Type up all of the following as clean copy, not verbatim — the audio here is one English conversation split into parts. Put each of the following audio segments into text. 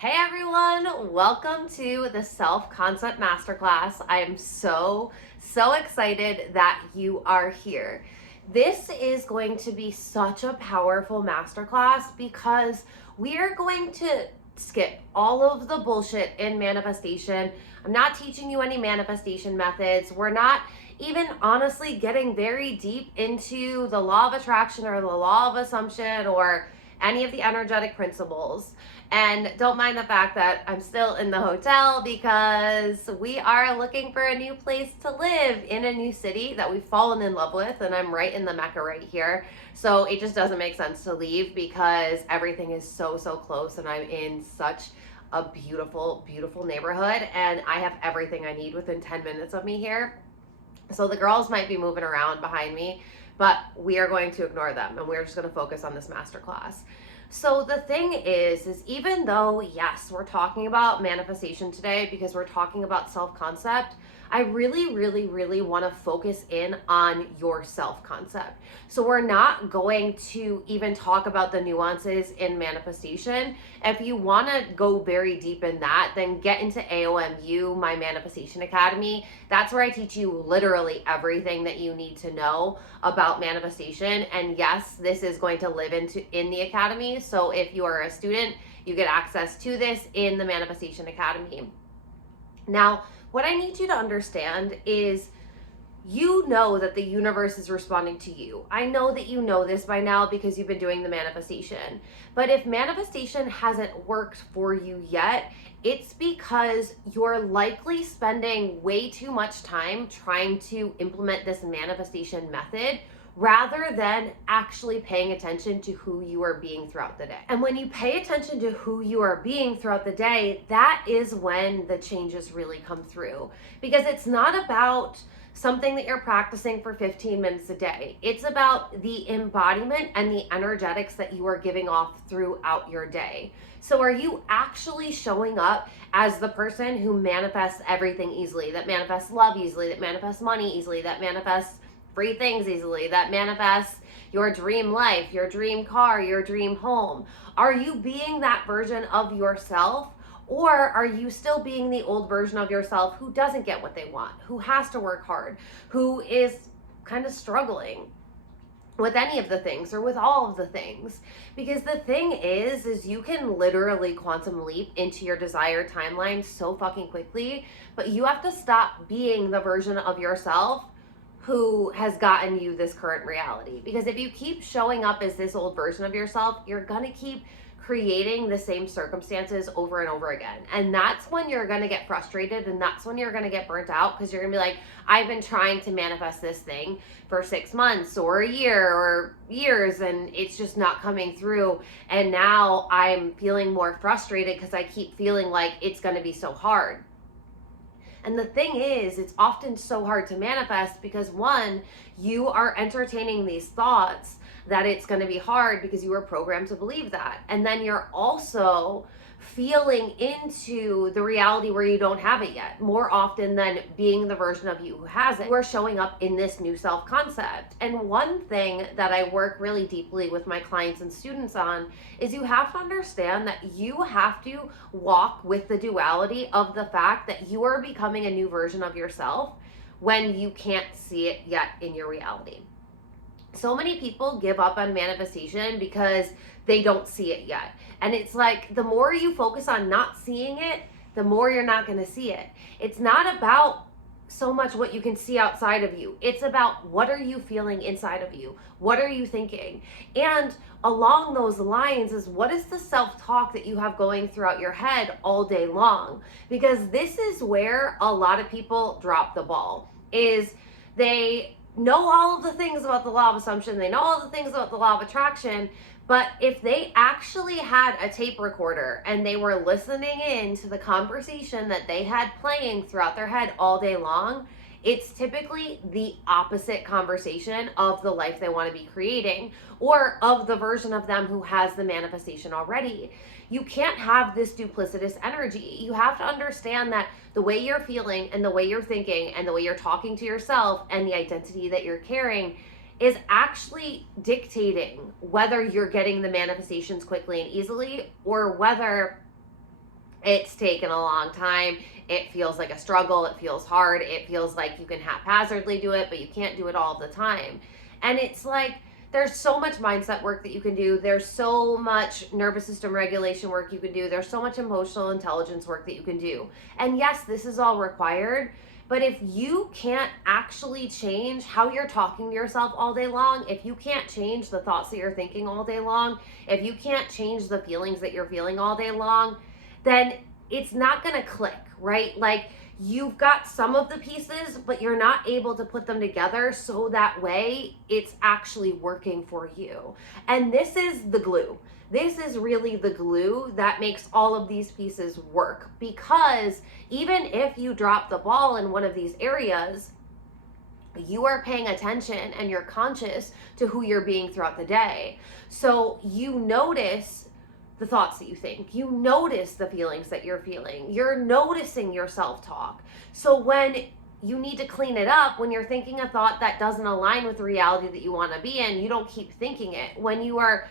Hey everyone, welcome to the Self Concept Masterclass. I am so excited that you are here. This is going to be such a powerful masterclass because we are going to skip all of the bullshit in manifestation. I'm not teaching you any manifestation methods. We're not even honestly getting very deep into the law of attraction or the law of assumption or any of the energetic principles. And don't mind the fact that I'm still in the hotel because we are looking for a new place to live in a new city that we've fallen in love with, and I'm right in the Mecca right here. So it just doesn't make sense to leave because everything is so close, and I'm in such a beautiful neighborhood, and I have everything I need within 10 minutes of me here. So the girls might be moving around behind me, but we are going to ignore them and we're just going to focus on this masterclass. So the thing is even though, yes, we're talking about manifestation today because we're talking about self-concept, I really want to focus in on your self-concept. So we're not going to even talk about the nuances in manifestation. If you want to go very deep in that, then get into AOMU, my Manifestation Academy. That's where I teach you literally everything that you need to know about manifestation. And yes, this is going to live in the academy. So if you are a student, you get access to this in the Manifestation Academy. Now, what I need you to understand is you know that the universe is responding to you. I know that you know this by now because you've been doing the manifestation. But if manifestation hasn't worked for you yet, it's because you're likely spending way too much time trying to implement this manifestation method rather than actually paying attention to who you are being throughout the day. And when you pay attention to who you are being throughout the day, that is when the changes really come through. Because it's not about something that you're practicing for 15 minutes a day. It's about the embodiment and the energetics that you are giving off throughout your day. So are you actually showing up as the person who manifests everything easily, that manifests love easily, that manifests money easily, that manifests free things easily, that manifests your dream life, your dream car, your dream home? Are you being that version of yourself? Or are you still being the old version of yourself who doesn't get what they want, who has to work hard, who is kind of struggling with any of the things or with all of the things? Because the thing is you can literally quantum leap into your desired timeline so fucking quickly, but you have to stop being the version of yourself who has gotten you this current reality. Because if you keep showing up as this old version of yourself, you're gonna keep creating the same circumstances over and over again. And that's when you're gonna get frustrated, and that's when you're gonna get burnt out, because you're gonna be like, I've been trying to manifest this thing for 6 months or a year or years, and it's just not coming through. And now I'm feeling more frustrated because I keep feeling like it's gonna be so hard. And the thing is, it's often so hard to manifest because, one, you are entertaining these thoughts that it's going to be hard because you were programmed to believe that. And then you're also feeling into the reality where you don't have it yet, more often than being the version of you who has it. You are showing up in this new self-concept. And one thing that I work really deeply with my clients and students on is you have to understand that you have to walk with the duality of the fact that you are becoming a new version of yourself when you can't see it yet in your reality. So many people give up on manifestation because they don't see it yet. And it's like, the more you focus on not seeing it, the more you're not going to see it. It's not about so much what you can see outside of you. It's about what are you feeling inside of you? What are you thinking? And along those lines is, what is the self-talk that you have going throughout your head all day long? Because this is where a lot of people drop the ball, is they know all of the things about the law of assumption, they know all the things about the law of attraction, but if they actually had a tape recorder and they were listening in to the conversation that they had playing throughout their head all day long, it's typically the opposite conversation of the life they want to be creating, or of the version of them who has the manifestation already. You can't have this duplicitous energy. You have to understand that the way you're feeling and the way you're thinking and the way you're talking to yourself and the identity that you're carrying is actually dictating whether you're getting the manifestations quickly and easily, or whether It's taken a long time. It feels like a struggle. It feels hard. It feels like you can haphazardly do it, but you can't do it all the time. And it's like, there's so much mindset work that you can do. There's so much nervous system regulation work you can do. There's so much emotional intelligence work that you can do. And yes, this is all required. But if you can't actually change how you're talking to yourself all day long, if you can't change the thoughts that you're thinking all day long, if you can't change the feelings that you're feeling all day long, then it's not going to click, right? Like, you've got some of the pieces, but you're not able to put them together so that way it's actually working for you. And this is the glue. This is really the glue that makes all of these pieces work, because even if you drop the ball in one of these areas, you are paying attention and you're conscious to who you're being throughout the day. So you notice the thoughts that you think, you notice the feelings that you're feeling, you're noticing your self-talk. So when you need to clean it up, when you're thinking a thought that doesn't align with the reality that you want to be in, you don't keep thinking it. When you are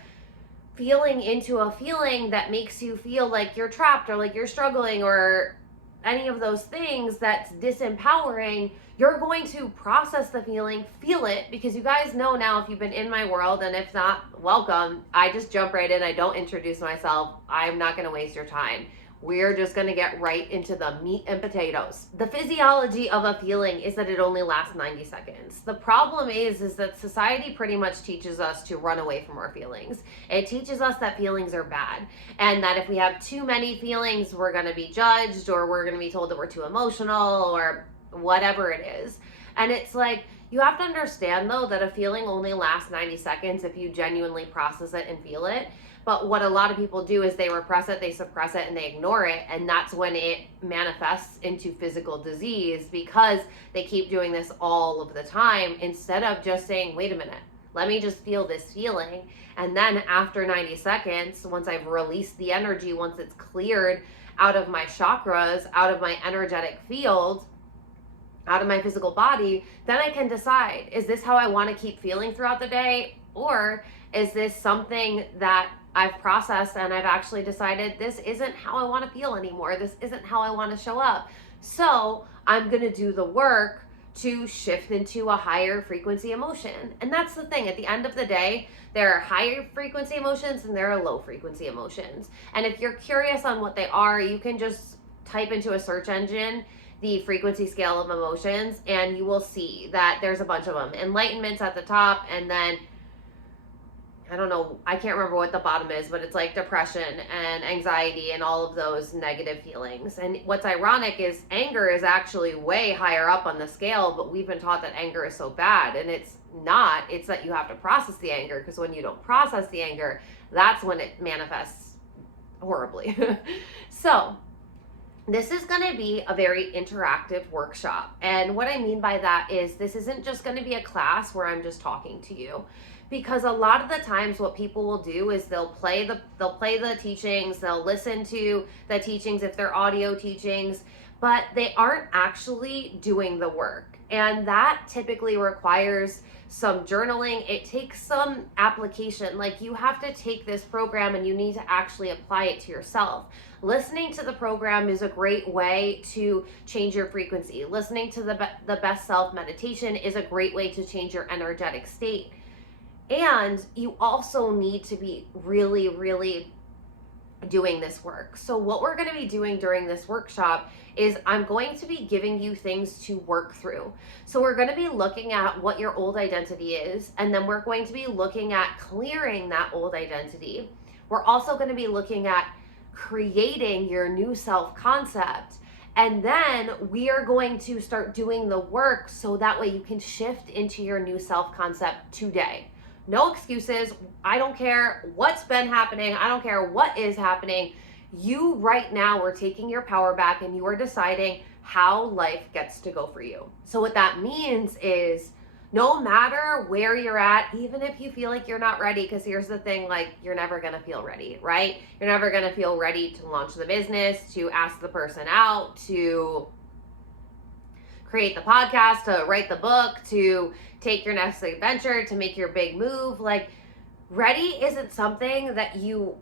feeling into a feeling that makes you feel like you're trapped or like you're struggling or any of those things that's disempowering, you're going to process the feeling, feel it, because you guys know now, if you've been in my world, and if not, welcome. I just jump right in. I don't introduce myself. I'm not going to waste your time. We're just going to get right into the meat and potatoes. The physiology of a feeling is that it only lasts 90 seconds. The problem is that society pretty much teaches us to run away from our feelings. It teaches us that feelings are bad, and that if we have too many feelings, we're going to be judged, or we're going to be told that we're too emotional, or whatever it is. And it's like, you have to understand, though, that a feeling only lasts 90 seconds if you genuinely process it and feel it. But what a lot of people do is they repress it, they suppress it, and they ignore it. And that's when it manifests into physical disease, because they keep doing this all of the time, instead of just saying, wait a minute, let me just feel this feeling. And then after 90 seconds, once I've released the energy, once it's cleared out of my chakras, out of my energetic field, out of my physical body, then I can decide, is this how I want to keep feeling throughout the day? Or is this something that I've processed and I've actually decided this isn't how I want to feel anymore. This isn't how I want to show up. So I'm going to do the work to shift into a higher frequency emotion. And that's the thing. At the end of the day, there are higher frequency emotions and there are low frequency emotions. And if you're curious on what they are, you can just type into a search engine the frequency scale of emotions, and you will see that there's a bunch of them. Enlightenment's at the top, and then I don't know, I can't remember what the bottom is, but it's like depression and anxiety and all of those negative feelings. And what's ironic is anger is actually way higher up on the scale, but we've been taught that anger is so bad, and it's not. It's that you have to process the anger, because when you don't process the anger, that's when it manifests horribly. So this is going to be a very interactive workshop. And what I mean by that is, this isn't just going to be a class where I'm just talking to you. Because a lot of the times what people will do is they'll play the teachings, they'll listen to the teachings if they're audio teachings, but they aren't actually doing the work. And that typically requires some journaling. It takes some application. Like, you have to take this program and you need to actually apply it to yourself. Listening to the program is a great way to change your frequency. Listening to the Best Self meditation is a great way to change your energetic state. And you also need to be really, really doing this work. So what we're going to be doing during this workshop is I'm going to be giving you things to work through. So we're going to be looking at what your old identity is, and then we're going to be looking at clearing that old identity. We're also going to be looking at creating your new self-concept. And then we are going to start doing the work so that way you can shift into your new self-concept today. No excuses. I don't care what's been happening. I don't care what is happening. You right now are taking your power back and you are deciding how life gets to go for you. So what that means is, no matter where you're at, even if you feel like you're not ready, because here's the thing, like, you're never going to feel ready, right? You're never going to feel ready to launch the business, to ask the person out, to create the podcast, to write the book, to take your next adventure, to make your big move. Like, ready isn't something that you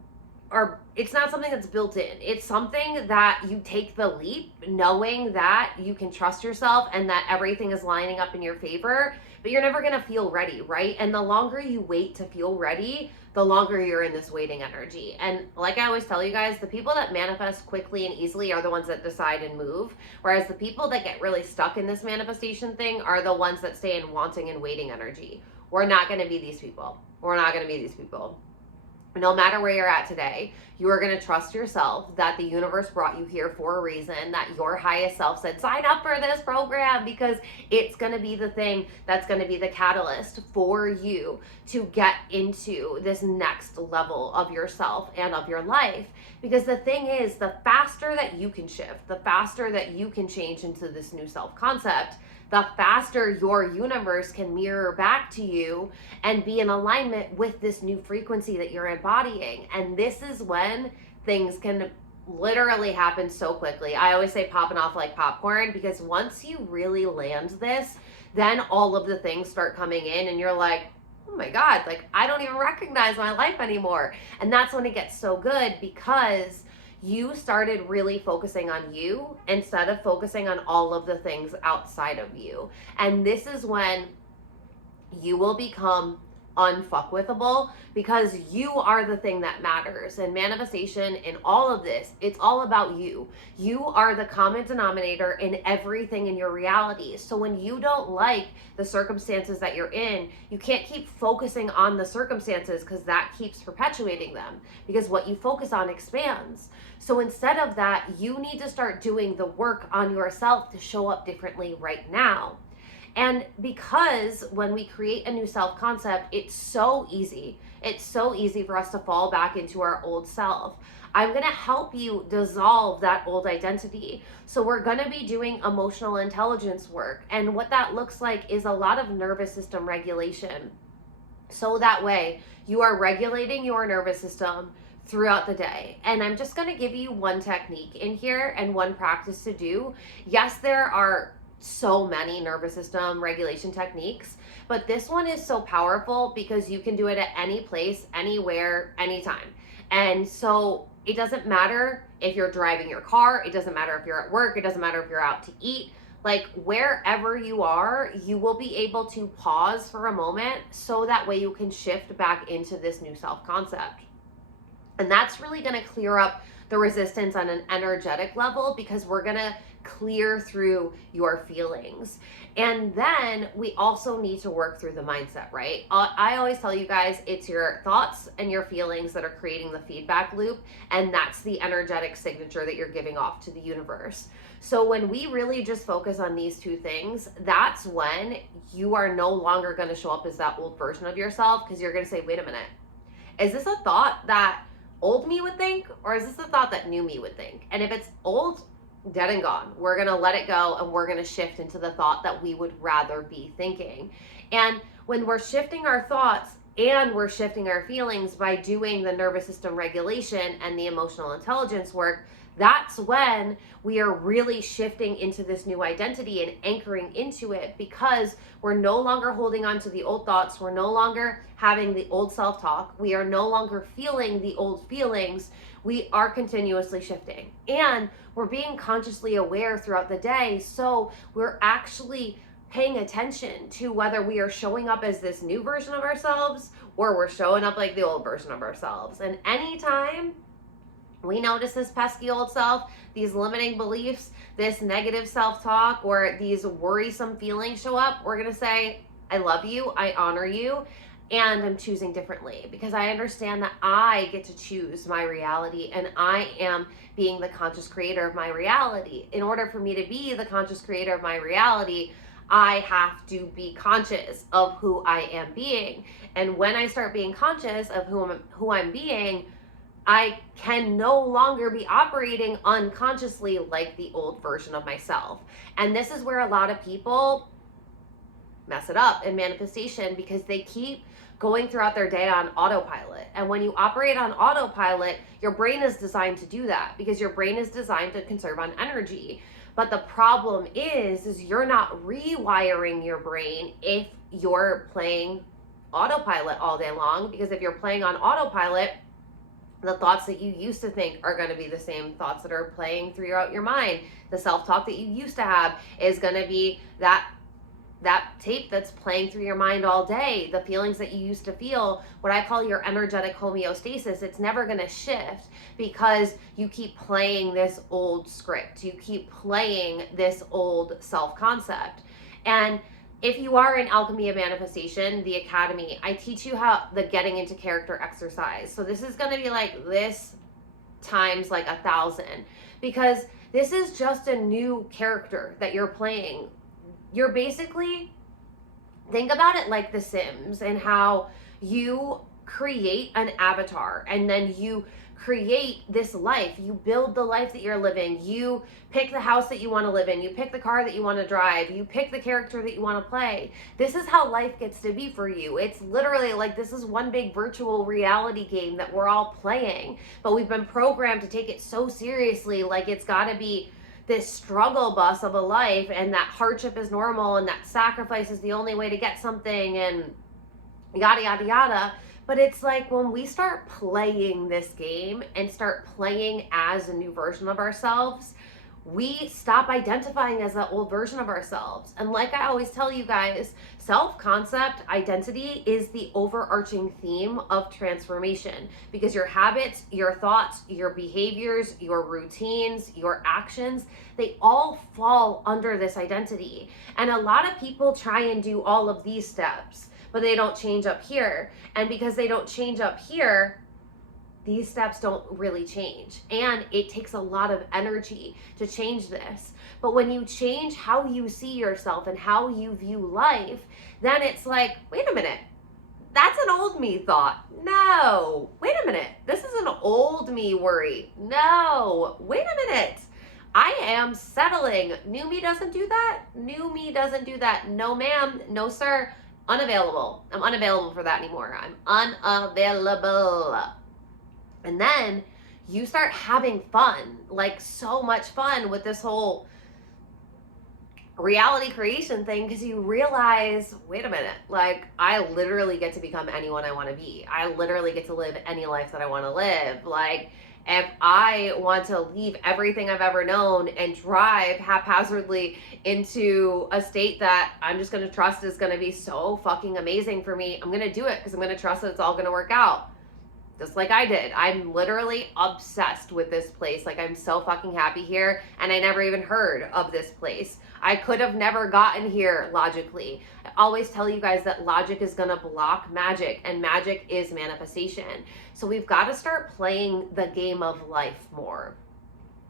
it's not something that's built in. It's something that you take the leap knowing that you can trust yourself and that everything is lining up in your favor, but you're never going to feel ready, right? And the longer you wait to feel ready, the longer you're in this waiting energy. And like I always tell you guys, the people that manifest quickly and easily are the ones that decide and move, whereas the people that get really stuck in this manifestation thing are the ones that stay in wanting and waiting energy. We're not going to be these people. We're not going to be these people. No matter where you're at today, you are going to trust yourself that the universe brought you here for a reason, that your highest self said, sign up for this program, because it's going to be the thing that's going to be the catalyst for you to get into this next level of yourself and of your life. Because the thing is, the faster that you can shift, the faster that you can change into this new self-concept, the faster your universe can mirror back to you and be in alignment with this new frequency that you're embodying. And this is when things can literally happen so quickly. I always say popping off like popcorn, because once you really land this, then all of the things start coming in and you're like, oh my God, like I don't even recognize my life anymore. And that's when it gets so good, because you started really focusing on you instead of focusing on all of the things outside of you. And this is when you will become unfuckwithable, because you are the thing that matters. And manifestation in all of this, it's all about you. You are the common denominator in everything in your reality. So when you don't like the circumstances that you're in, you can't keep focusing on the circumstances, because that keeps perpetuating them, because what you focus on expands. So instead of that, you need to start doing the work on yourself to show up differently right now. And because when we create a new self-concept, it's so easy. It's so easy for us to fall back into our old self. I'm going to help you dissolve that old identity. So we're going to be doing emotional intelligence work. And what that looks like is a lot of nervous system regulation. So that way you are regulating your nervous system throughout the day. And I'm just going to give you one technique in here and one practice to do. Yes, there are so many nervous system regulation techniques, but this one is so powerful because you can do it at any place, anywhere, anytime. And so it doesn't matter if you're driving your car, it doesn't matter if you're at work, it doesn't matter if you're out to eat. Like wherever you are, you will be able to pause for a moment, so that way you can shift back into this new self-concept. And that's really going to clear up the resistance on an energetic level, because we're going to clear through your feelings. And then we also need to work through the mindset, right? I always tell you guys, it's your thoughts and your feelings that are creating the feedback loop, and that's the energetic signature that you're giving off to the universe. So when we really just focus on these two things, that's when you are no longer going to show up as that old version of yourself, because you're going to say, wait a minute, is this a thought that old me would think, or is this a thought that new me would think? And if it's old, dead and gone, we're going to let it go, and we're going to shift into the thought that we would rather be thinking. And when we're shifting our thoughts and we're shifting our feelings by doing the nervous system regulation and the emotional intelligence work, that's when we are really shifting into this new identity and anchoring into it, because we're no longer holding on to the old thoughts. We're no longer having the old self-talk. We are no longer feeling the old feelings. We are continuously shifting, and we're being consciously aware throughout the day. So we're actually paying attention to whether we are showing up as this new version of ourselves or we're showing up like the old version of ourselves. And anytime we notice this pesky old self, these limiting beliefs, this negative self-talk, or these worrisome feelings show up, we're going to say, I love you, I honor you, and I'm choosing differently, because I understand that I get to choose my reality, and I am being the conscious creator of my reality. In order for me to be the conscious creator of my reality, I have to be conscious of who I am being. And when I start being conscious of who I'm being, I can no longer be operating unconsciously like the old version of myself. And this is where a lot of people mess it up in manifestation, because they keep going throughout their day on autopilot. And when you operate on autopilot, your brain is designed to do that, because your brain is designed to conserve on energy. But the problem is you're not rewiring your brain if you're playing autopilot all day long, because if you're playing on autopilot, The thoughts that you used to think are going to be the same thoughts that are playing throughout your mind. The self-talk that you used to have is going to be that tape that's playing through your mind all day. The feelings that you used to feel, what I call your energetic homeostasis, it's never going to shift because you keep playing this old script. You keep playing this old self-concept. And if you are in Alchemy of Manifestation, the Academy, I teach you how the getting into character exercise. So this is going to be like this times like 1,000, because this is just a new character that you're playing. You're basically, think about it like The Sims and how you create an avatar and then you create this life. You build the life that you're living. You pick the house that you want to live in. You pick the car that you want to drive. You pick the character that you want to play. This is how life gets to be for you. It's literally like this is one big virtual reality game that we're all playing, but we've been programmed to take it so seriously, like it's got to be this struggle bus of a life, and that hardship is normal, and that sacrifice is the only way to get something, and yada, yada, yada. But it's like when we start playing this game and start playing as a new version of ourselves, we stop identifying as that old version of ourselves. And like I always tell you guys, self-concept identity is the overarching theme of transformation, because your habits, your thoughts, your behaviors, your routines, your actions, they all fall under this identity. And a lot of people try and do all of these steps, but they don't change up here. And because they don't change up here, these steps don't really change. And it takes a lot of energy to change this. But when you change how you see yourself and how you view life, then it's like, wait a minute, that's an old me thought. No, wait a minute, this is an old me worry. No, wait a minute, I am settling. New me doesn't do that. New me doesn't do that. No ma'am, no sir, unavailable. I'm unavailable for that anymore. I'm unavailable. And then you start having fun, like so much fun with this whole reality creation thing, because you realize, wait a minute, like I literally get to become anyone I want to be. I literally get to live any life that I want to live. Like if I want to leave everything I've ever known and drive haphazardly into a state that I'm just going to trust is going to be so fucking amazing for me, I'm going to do it because I'm going to trust that it's all going to work out. Just like I did. I'm literally obsessed with this place. Like I'm so fucking happy here, and I never even heard of this place. I could have never gotten here logically. I always tell you guys that logic is gonna block magic, and magic is manifestation. So we've got to start playing the game of life more.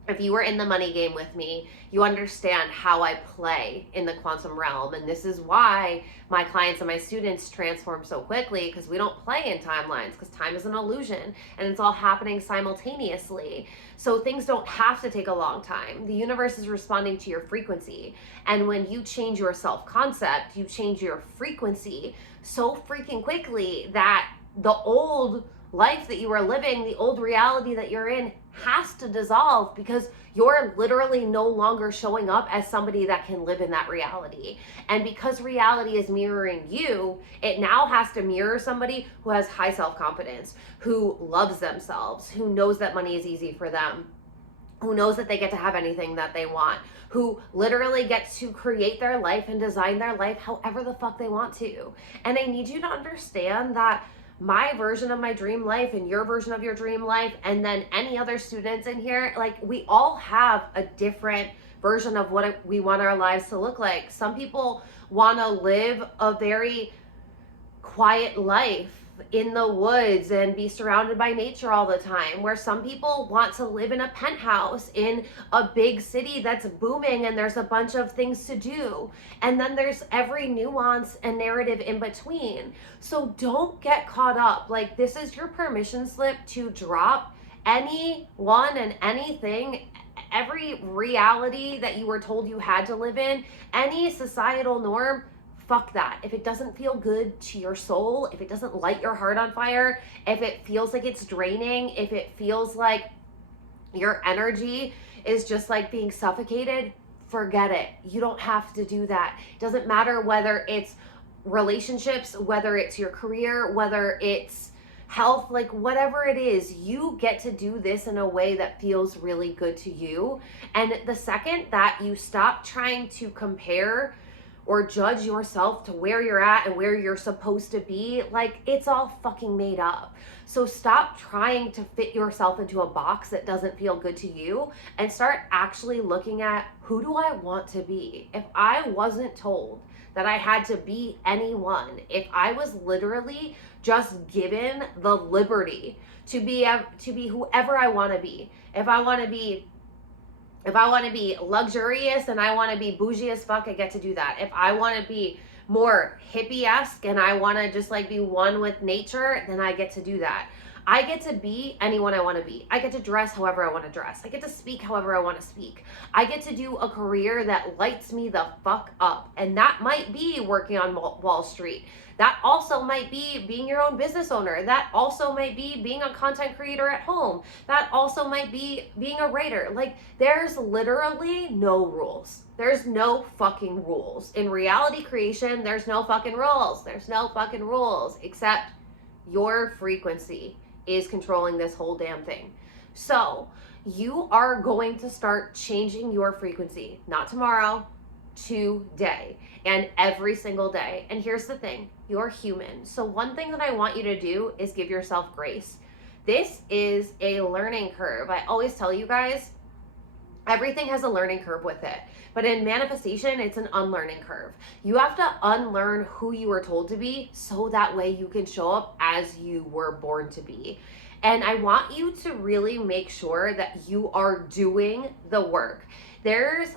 If you were in the money game with me, you understand how I play in the quantum realm. And this is why my clients and my students transform so quickly, because we don't play in timelines, because time is an illusion and it's all happening simultaneously. So things don't have to take a long time. The universe is responding to your frequency. And when you change your self-concept, you change your frequency so freaking quickly that the old life that you are living, the old reality that you're in, has to dissolve, because you're literally no longer showing up as somebody that can live in that reality. And because reality is mirroring you, it now has to mirror somebody who has high self-confidence, who loves themselves, who knows that money is easy for them, who knows that they get to have anything that they want, who literally gets to create their life and design their life however the fuck they want to. And I need you to understand that my version of my dream life and your version of your dream life, and then any other students in here, like we all have a different version of what we want our lives to look like. Some people want to live a very quiet life in the woods and be surrounded by nature all the time, where some people want to live in a penthouse in a big city that's booming and there's a bunch of things to do. And then there's every nuance and narrative in between. So don't get caught up. Like, this is your permission slip to drop anyone and anything, every reality that you were told you had to live in, any societal norm. Fuck that. If it doesn't feel good to your soul, if it doesn't light your heart on fire, if it feels like it's draining, if it feels like your energy is just like being suffocated, forget it. You don't have to do that. It doesn't matter whether it's relationships, whether it's your career, whether it's health, like whatever it is, you get to do this in a way that feels really good to you. And the second that you stop trying to compare or judge yourself to where you're at and where you're supposed to be, like it's all fucking made up. So stop trying to fit yourself into a box that doesn't feel good to you and start actually looking at, who do I want to be? If I wasn't told that I had to be anyone, if I was literally just given the liberty to be whoever I want to be, if I want to be luxurious and I want to be bougie as fuck, I get to do that. If I want to be more hippie-esque and I want to just like be one with nature, then I get to do that. I get to be anyone I want to be. I get to dress however I want to dress. I get to speak however I want to speak. I get to do a career that lights me the fuck up. And that might be working on Wall Street. That also might be being your own business owner. That also might be being a content creator at home. That also might be being a writer. Like, there's literally no rules. There's no fucking rules. In reality creation, there's no fucking rules. There's no fucking rules, except your frequency is controlling this whole damn thing. So you are going to start changing your frequency, not tomorrow, today, and every single day. And here's the thing, you're human. So one thing that I want you to do is give yourself grace. This is a learning curve. I always tell you guys, everything has a learning curve with it. But in manifestation, it's an unlearning curve. You have to unlearn who you were told to be so that way you can show up as you were born to be. And I want you to really make sure that you are doing the work. There's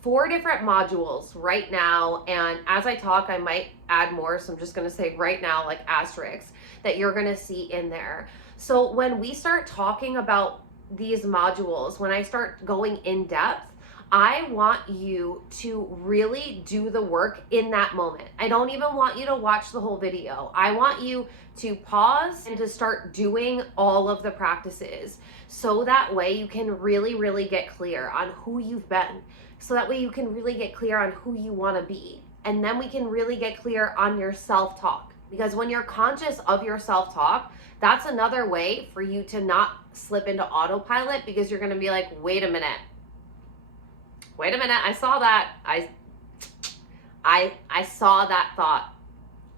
4 different modules right now, and as I talk, I might add more, so I'm just gonna say right now, like asterisks, that you're gonna see in there. So when we start talking about these modules, when I start going in depth, I want you to really do the work in that moment. I don't even want you to watch the whole video. I want you to pause and to start doing all of the practices so that way you can really, really get clear on who you've been. So that way you can really get clear on who you want to be. And then we can really get clear on your self-talk. Because when you're conscious of your self-talk, that's another way for you to not slip into autopilot, because you're going to be like, wait a minute, I saw that. I saw that thought.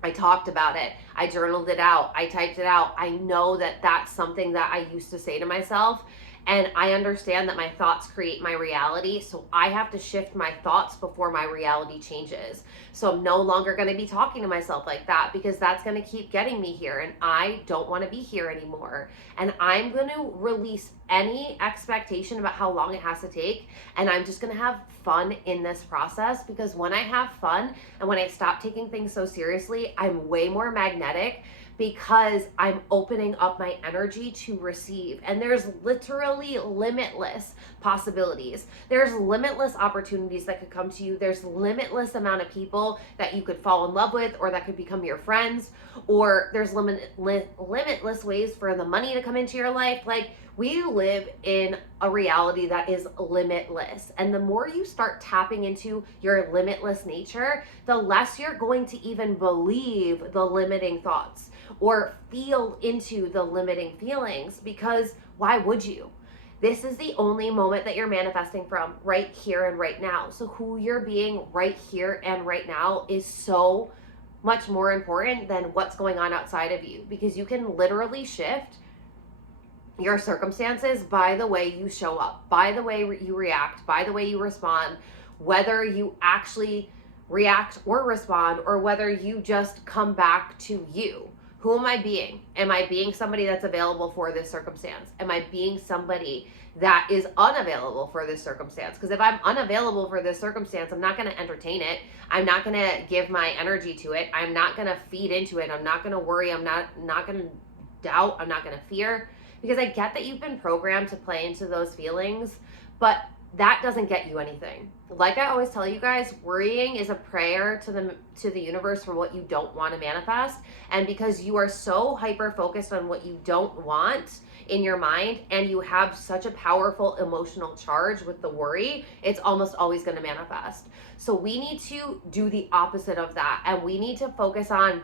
I talked about it. I journaled it out. I typed it out. I know that that's something that I used to say to myself. And I understand that my thoughts create my reality. So I have to shift my thoughts before my reality changes. So I'm no longer going to be talking to myself like that, because that's going to keep getting me here. And I don't want to be here anymore. And I'm going to release any expectation about how long it has to take. And I'm just going to have fun in this process, because when I have fun and when I stop taking things so seriously, I'm way more magnetic, because I'm opening up my energy to receive. And there's literally limitless possibilities. There's limitless opportunities that could come to you. There's limitless amount of people that you could fall in love with, or that could become your friends, or there's limitless ways for the money to come into your life. Like, we live in a reality that is limitless. And the more you start tapping into your limitless nature, the less you're going to even believe the limiting thoughts or feel into the limiting feelings, because why would you? This is the only moment that you're manifesting from, right here and right now. So who you're being right here and right now is so much more important than what's going on outside of you, because you can literally shift your circumstances by the way you show up, by the way you react, by the way you respond, whether you actually react or respond, or whether you just come back to you. Who am I being? Am I being somebody that's available for this circumstance? Am I being somebody that is unavailable for this circumstance? Because if I'm unavailable for this circumstance, I'm not going to entertain it. I'm not going to give my energy to it. I'm not going to feed into it. I'm not going to worry. I'm not going to doubt. I'm not going to fear. Because I get that you've been programmed to play into those feelings, but that doesn't get you anything. Like I always tell you guys, worrying is a prayer to the universe for what you don't want to manifest. And because you are so hyper focused on what you don't want in your mind, and you have such a powerful emotional charge with the worry, it's almost always going to manifest. So we need to do the opposite of that, and we need to focus on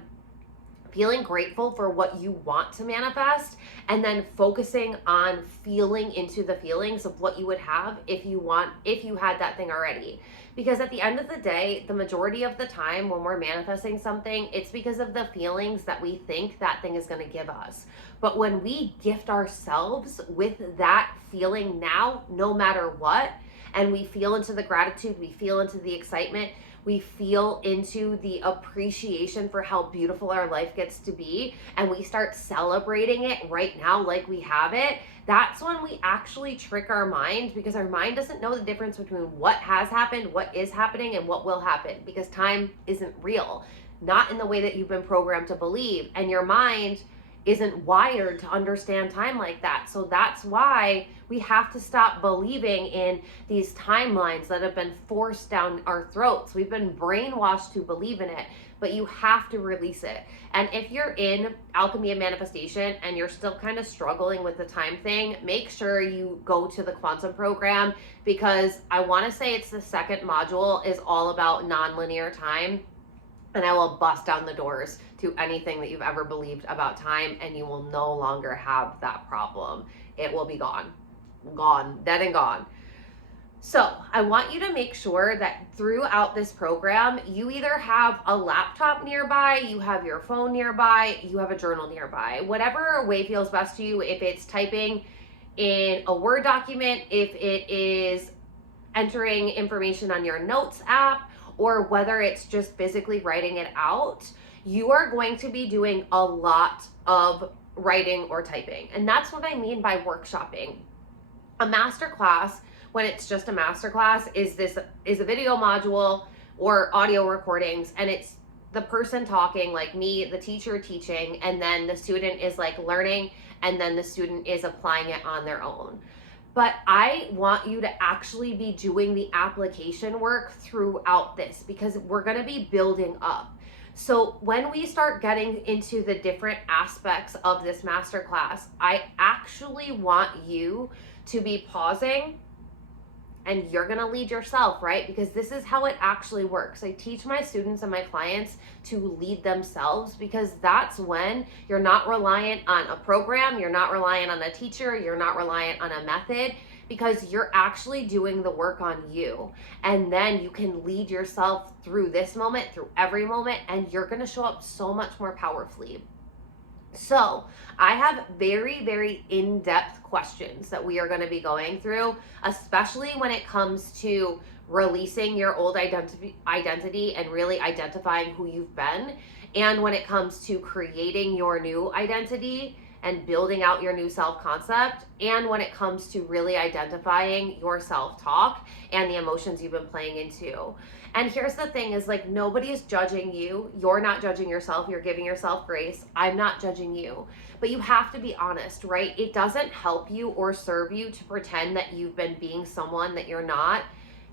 feeling grateful for what you want to manifest, and then focusing on feeling into the feelings of what you would have if you had that thing already. Because at the end of the day, the majority of the time when we're manifesting something, it's because of the feelings that we think that thing is going to give us. But when we gift ourselves with that feeling now, no matter what, and we feel into the gratitude, we feel into the excitement, we feel into the appreciation for how beautiful our life gets to be, and we start celebrating it right now like we have it, that's when we actually trick our mind, because our mind doesn't know the difference between what has happened, what is happening, and what will happen, because time isn't real, not in the way that you've been programmed to believe, and your mind isn't wired to understand time like that. So that's why we have to stop believing in these timelines that have been forced down our throats. We've been brainwashed to believe in it, but you have to release it. And if you're in Alchemy of Manifestation and you're still kind of struggling with the time thing, make sure you go to the Quantum program, because I want to say it's the second module is all about nonlinear time. And I will bust down the doors to anything that you've ever believed about time, and you will no longer have that problem. It will be gone, dead and gone. So I want you to make sure that throughout this program, you either have a laptop nearby, you have your phone nearby, you have a journal nearby, whatever way feels best to you. If it's typing in a Word document, if it is entering information on your notes app, or whether it's just physically writing it out, you are going to be doing a lot of writing or typing. And that's what I mean by workshopping. A masterclass, when it's just a masterclass, is a video module or audio recordings, and it's the person talking, like me, the teacher teaching, and then the student is like learning, and then the student is applying it on their own. But I want you to actually be doing the application work throughout this, because we're going to be building up. So when we start getting into the different aspects of this masterclass, I actually want you to be pausing, and you're going to lead yourself, right? Because this is how it actually works. I teach my students and my clients to lead themselves, because that's when you're not reliant on a program, you're not reliant on a teacher, you're not reliant on a method, because you're actually doing the work on you. And then you can lead yourself through this moment, through every moment, and you're going to show up so much more powerfully. So I have very, very in-depth questions that we are going to be going through, especially when it comes to releasing your old identity and really identifying who you've been, and when it comes to creating your new identity and building out your new self-concept, and when it comes to really identifying your self-talk and the emotions you've been playing into. And here's the thing is, like, nobody is judging you. You're not judging yourself. You're giving yourself grace. I'm not judging you. But you have to be honest, right? It doesn't help you or serve you to pretend that you've been being someone that you're not,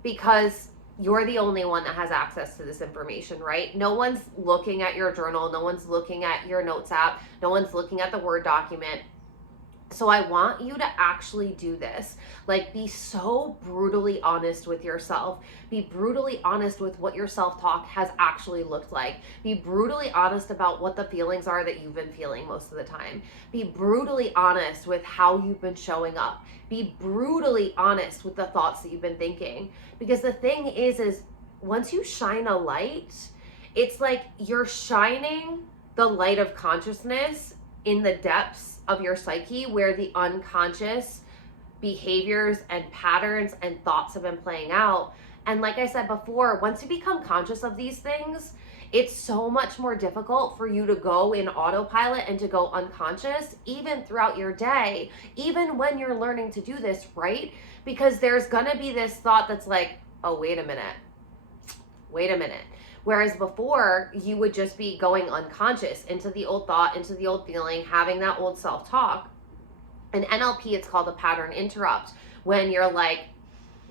because you're the only one that has access to this information, right? No one's looking at your journal. No one's looking at your notes app. No one's looking at the Word document. So I want you to actually do this. Like, be so brutally honest with yourself. Be brutally honest with what your self-talk has actually looked like. Be brutally honest about what the feelings are that you've been feeling most of the time. Be brutally honest with how you've been showing up. Be brutally honest with the thoughts that you've been thinking. Because the thing is once you shine a light, it's like you're shining the light of consciousness in the depths of your psyche, where the unconscious behaviors and patterns and thoughts have been playing out. And like I said before, once you become conscious of these things, it's so much more difficult for you to go in autopilot and to go unconscious, even throughout your day, even when you're learning to do this, right? Because there's gonna be this thought that's like, oh, wait a minute. Whereas before, you would just be going unconscious into the old thought, into the old feeling, having that old self-talk. In NLP, it's called a pattern interrupt, when you're like,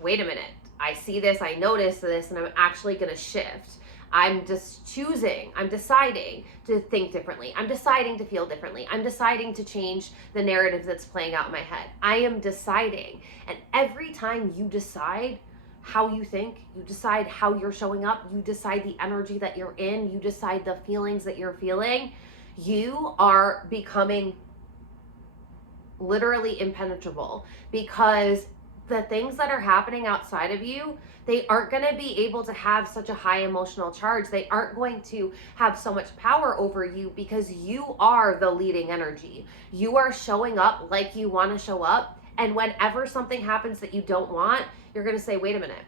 wait a minute, I see this, I notice this, and I'm actually going to shift. I'm deciding to think differently. I'm deciding to feel differently. I'm deciding to change the narrative that's playing out in my head. I am deciding. And every time you decide how you think, you decide how you're showing up, you decide the energy that you're in, you decide the feelings that you're feeling, you are becoming literally impenetrable, because the things that are happening outside of you, they aren't going to be able to have such a high emotional charge. They aren't going to have so much power over you, because you are the leading energy. You are showing up like you want to show up. And whenever something happens that you don't want, you're going to say, wait a minute.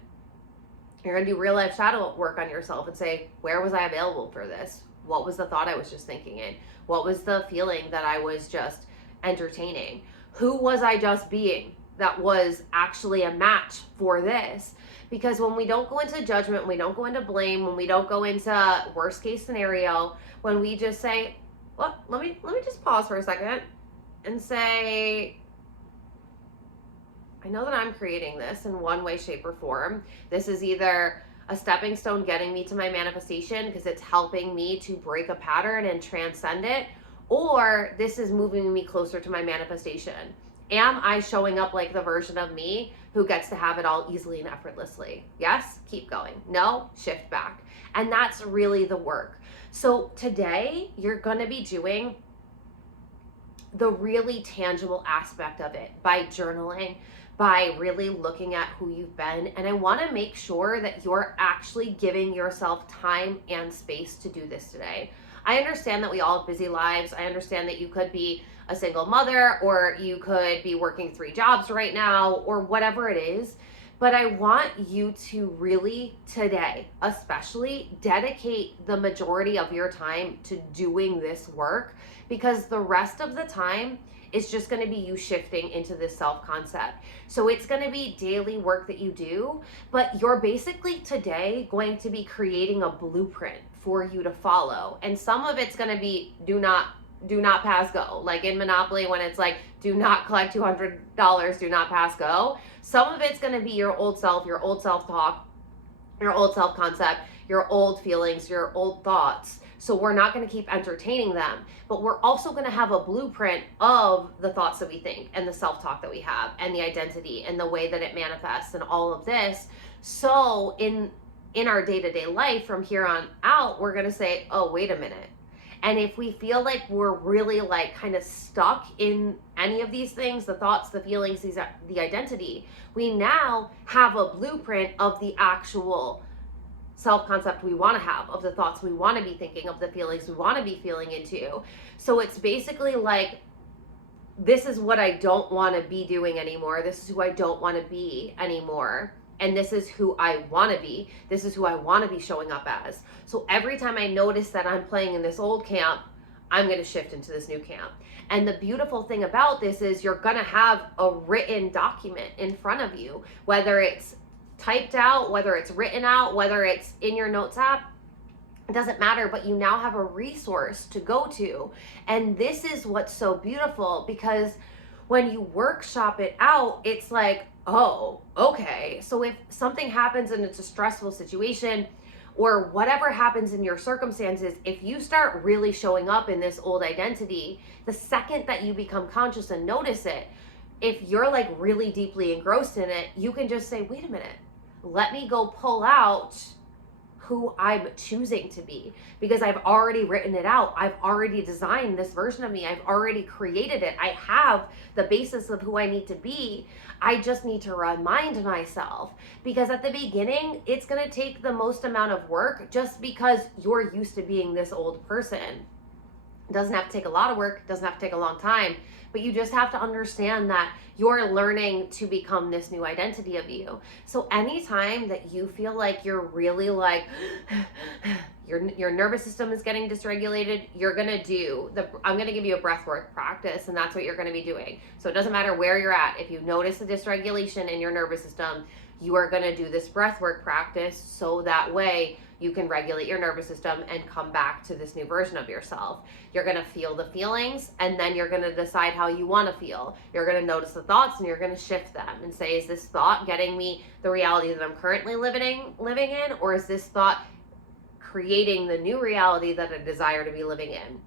You're going to do real life shadow work on yourself and say, where was I available for this? What was the thought I was just thinking in? What was the feeling that I was just entertaining? Who was I just being that was actually a match for this? Because when we don't go into judgment, when we don't go into blame, when we don't go into worst case scenario, when we just say, well, let me just pause for a second and say, I know that I'm creating this in one way, shape, or form. This is either a stepping stone getting me to my manifestation because it's helping me to break a pattern and transcend it, or this is moving me closer to my manifestation. Am I showing up like the version of me who gets to have it all easily and effortlessly? Yes, keep going. No, shift back. And that's really the work. So today you're going to be doing the really tangible aspect of it by journaling, by really looking at who you've been. And I want to make sure that you're actually giving yourself time and space to do this today. I understand that we all have busy lives. I understand that you could be a single mother, or you could be working 3 jobs right now, or whatever it is. But I want you to really today, especially, dedicate the majority of your time to doing this work, because the rest of the time is just going to be you shifting into this self-concept. So it's going to be daily work that you do, but you're basically today going to be creating a blueprint for you to follow. And some of it's going to be do not pass go. Like in Monopoly, when it's like, do not collect $200, do not pass go. Some of it's going to be your old self, your old self-talk, your old self-concept, your old feelings, your old thoughts. So we're not going to keep entertaining them, but we're also going to have a blueprint of the thoughts that we think and the self-talk that we have and the identity and the way that it manifests and all of this. So in our day-to-day life from here on out, we're going to say, oh, wait a minute. And if we feel like we're really like kind of stuck in any of these things, the thoughts, the feelings, the identity, we now have a blueprint of the actual self-concept we want to have, of the thoughts we want to be thinking, of the feelings we want to be feeling into. So it's basically like, this is what I don't want to be doing anymore. This is who I don't want to be anymore. And this is who I want to be. This is who I want to be showing up as. So every time I notice that I'm playing in this old camp, I'm going to shift into this new camp. And the beautiful thing about this is you're going to have a written document in front of you, whether it's typed out, whether it's written out, whether it's in your notes app, it doesn't matter, but you now have a resource to go to. And this is what's so beautiful, because when you workshop it out, it's like, oh, okay. So if something happens and it's a stressful situation, or whatever happens in your circumstances, if you start really showing up in this old identity, the second that you become conscious and notice it, if you're like really deeply engrossed in it, you can just say, wait a minute, let me go pull out who I'm choosing to be, because I've already written it out. I've already designed this version of me. I've already created it. I have the basis of who I need to be. I just need to remind myself, because at the beginning, it's going to take the most amount of work just because you're used to being this old person. It doesn't have to take a lot of work. It doesn't have to take a long time, but you just have to understand that you're learning to become this new identity of you. So anytime that you feel like you're really like, your nervous system is getting dysregulated, you're going to do I'm going to give you a breathwork practice, and that's what you're going to be doing. So it doesn't matter where you're at. If you notice a dysregulation in your nervous system, you are going to do this breathwork practice, so that way you can regulate your nervous system and come back to this new version of yourself. You're going to feel the feelings, and then you're going to decide how you want to feel. You're going to notice the thoughts, and you're going to shift them and say, is this thought getting me the reality that I'm currently living in, or is this thought creating the new reality that I desire to be living in?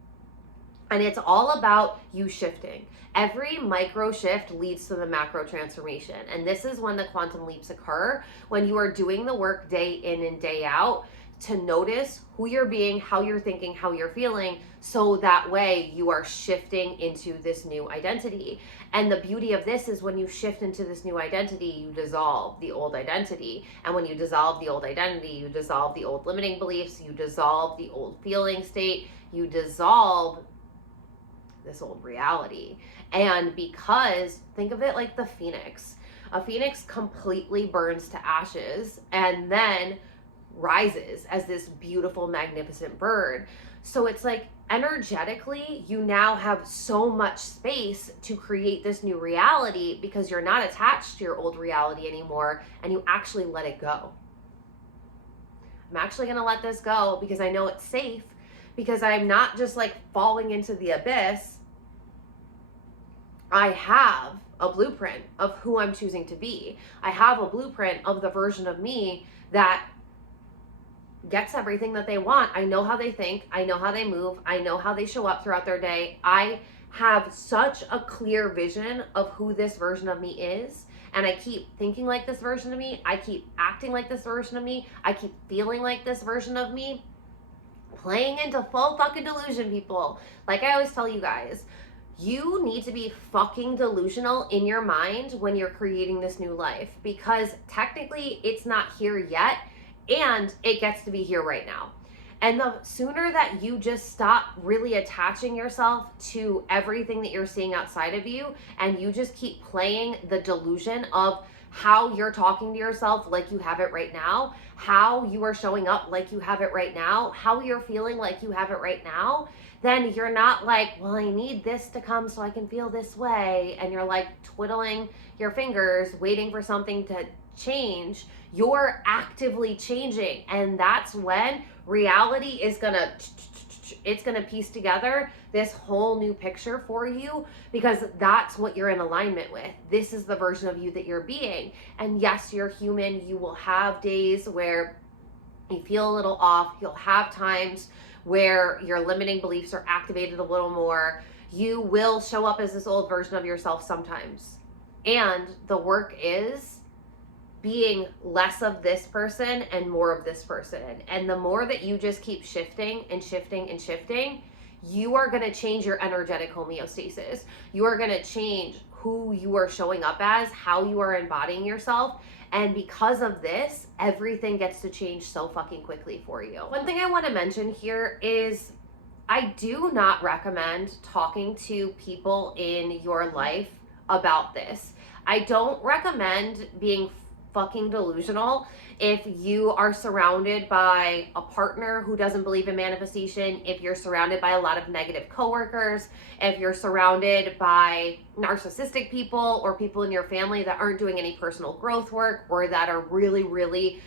And it's all about you shifting. Every micro shift leads to the macro transformation. And this is when the quantum leaps occur, when you are doing the work day in and day out to notice who you're being, how you're thinking, how you're feeling, so that way you are shifting into this new identity. And the beauty of this is when you shift into this new identity, you dissolve the old identity. And when you dissolve the old identity, you dissolve the old limiting beliefs, you dissolve the old feeling state, you dissolve this old reality. And because, think of it like the phoenix. A phoenix completely burns to ashes and then rises as this beautiful, magnificent bird. So it's like energetically, you now have so much space to create this new reality because you're not attached to your old reality anymore and you actually let it go. I'm actually going to let this go because I know it's safe, because I'm not just like falling into the abyss. I have a blueprint of who I'm choosing to be. I have a blueprint of the version of me that gets everything that they want. I know how they think. I know how they move. I know how they show up throughout their day. I have such a clear vision of who this version of me is. And I keep thinking like this version of me. I keep acting like this version of me. I keep feeling like this version of me. Playing into full fucking delusion, people. Like I always tell you guys, you need to be fucking delusional in your mind when you're creating this new life, because technically it's not here yet and it gets to be here right now. And the sooner that you just stop really attaching yourself to everything that you're seeing outside of you and you just keep playing the delusion of how you're talking to yourself like you have it right now, how you are showing up like you have it right now, how you're feeling like you have it right now, then you're not like, well, I need this to come so I can feel this way. And you're like twiddling your fingers, waiting for something to change. You're actively changing. And that's when reality is gonna piece together this whole new picture for you, because that's what you're in alignment with. This is the version of you that you're being. And yes, you're human. You will have days where you feel a little off. You'll have times where your limiting beliefs are activated a little more. You will show up as this old version of yourself sometimes. And the work is being less of this person and more of this person. And the more that you just keep shifting and shifting and shifting, you are going to change your energetic homeostasis. You are going to change who you are showing up as, how you are embodying yourself. And because of this, everything gets to change so fucking quickly for you. One thing I want to mention here is I do not recommend talking to people in your life about this. I don't recommend being fucking delusional if you are surrounded by a partner who doesn't believe in manifestation, if you're surrounded by a lot of negative coworkers, if you're surrounded by narcissistic people or people in your family that aren't doing any personal growth work or that are really, really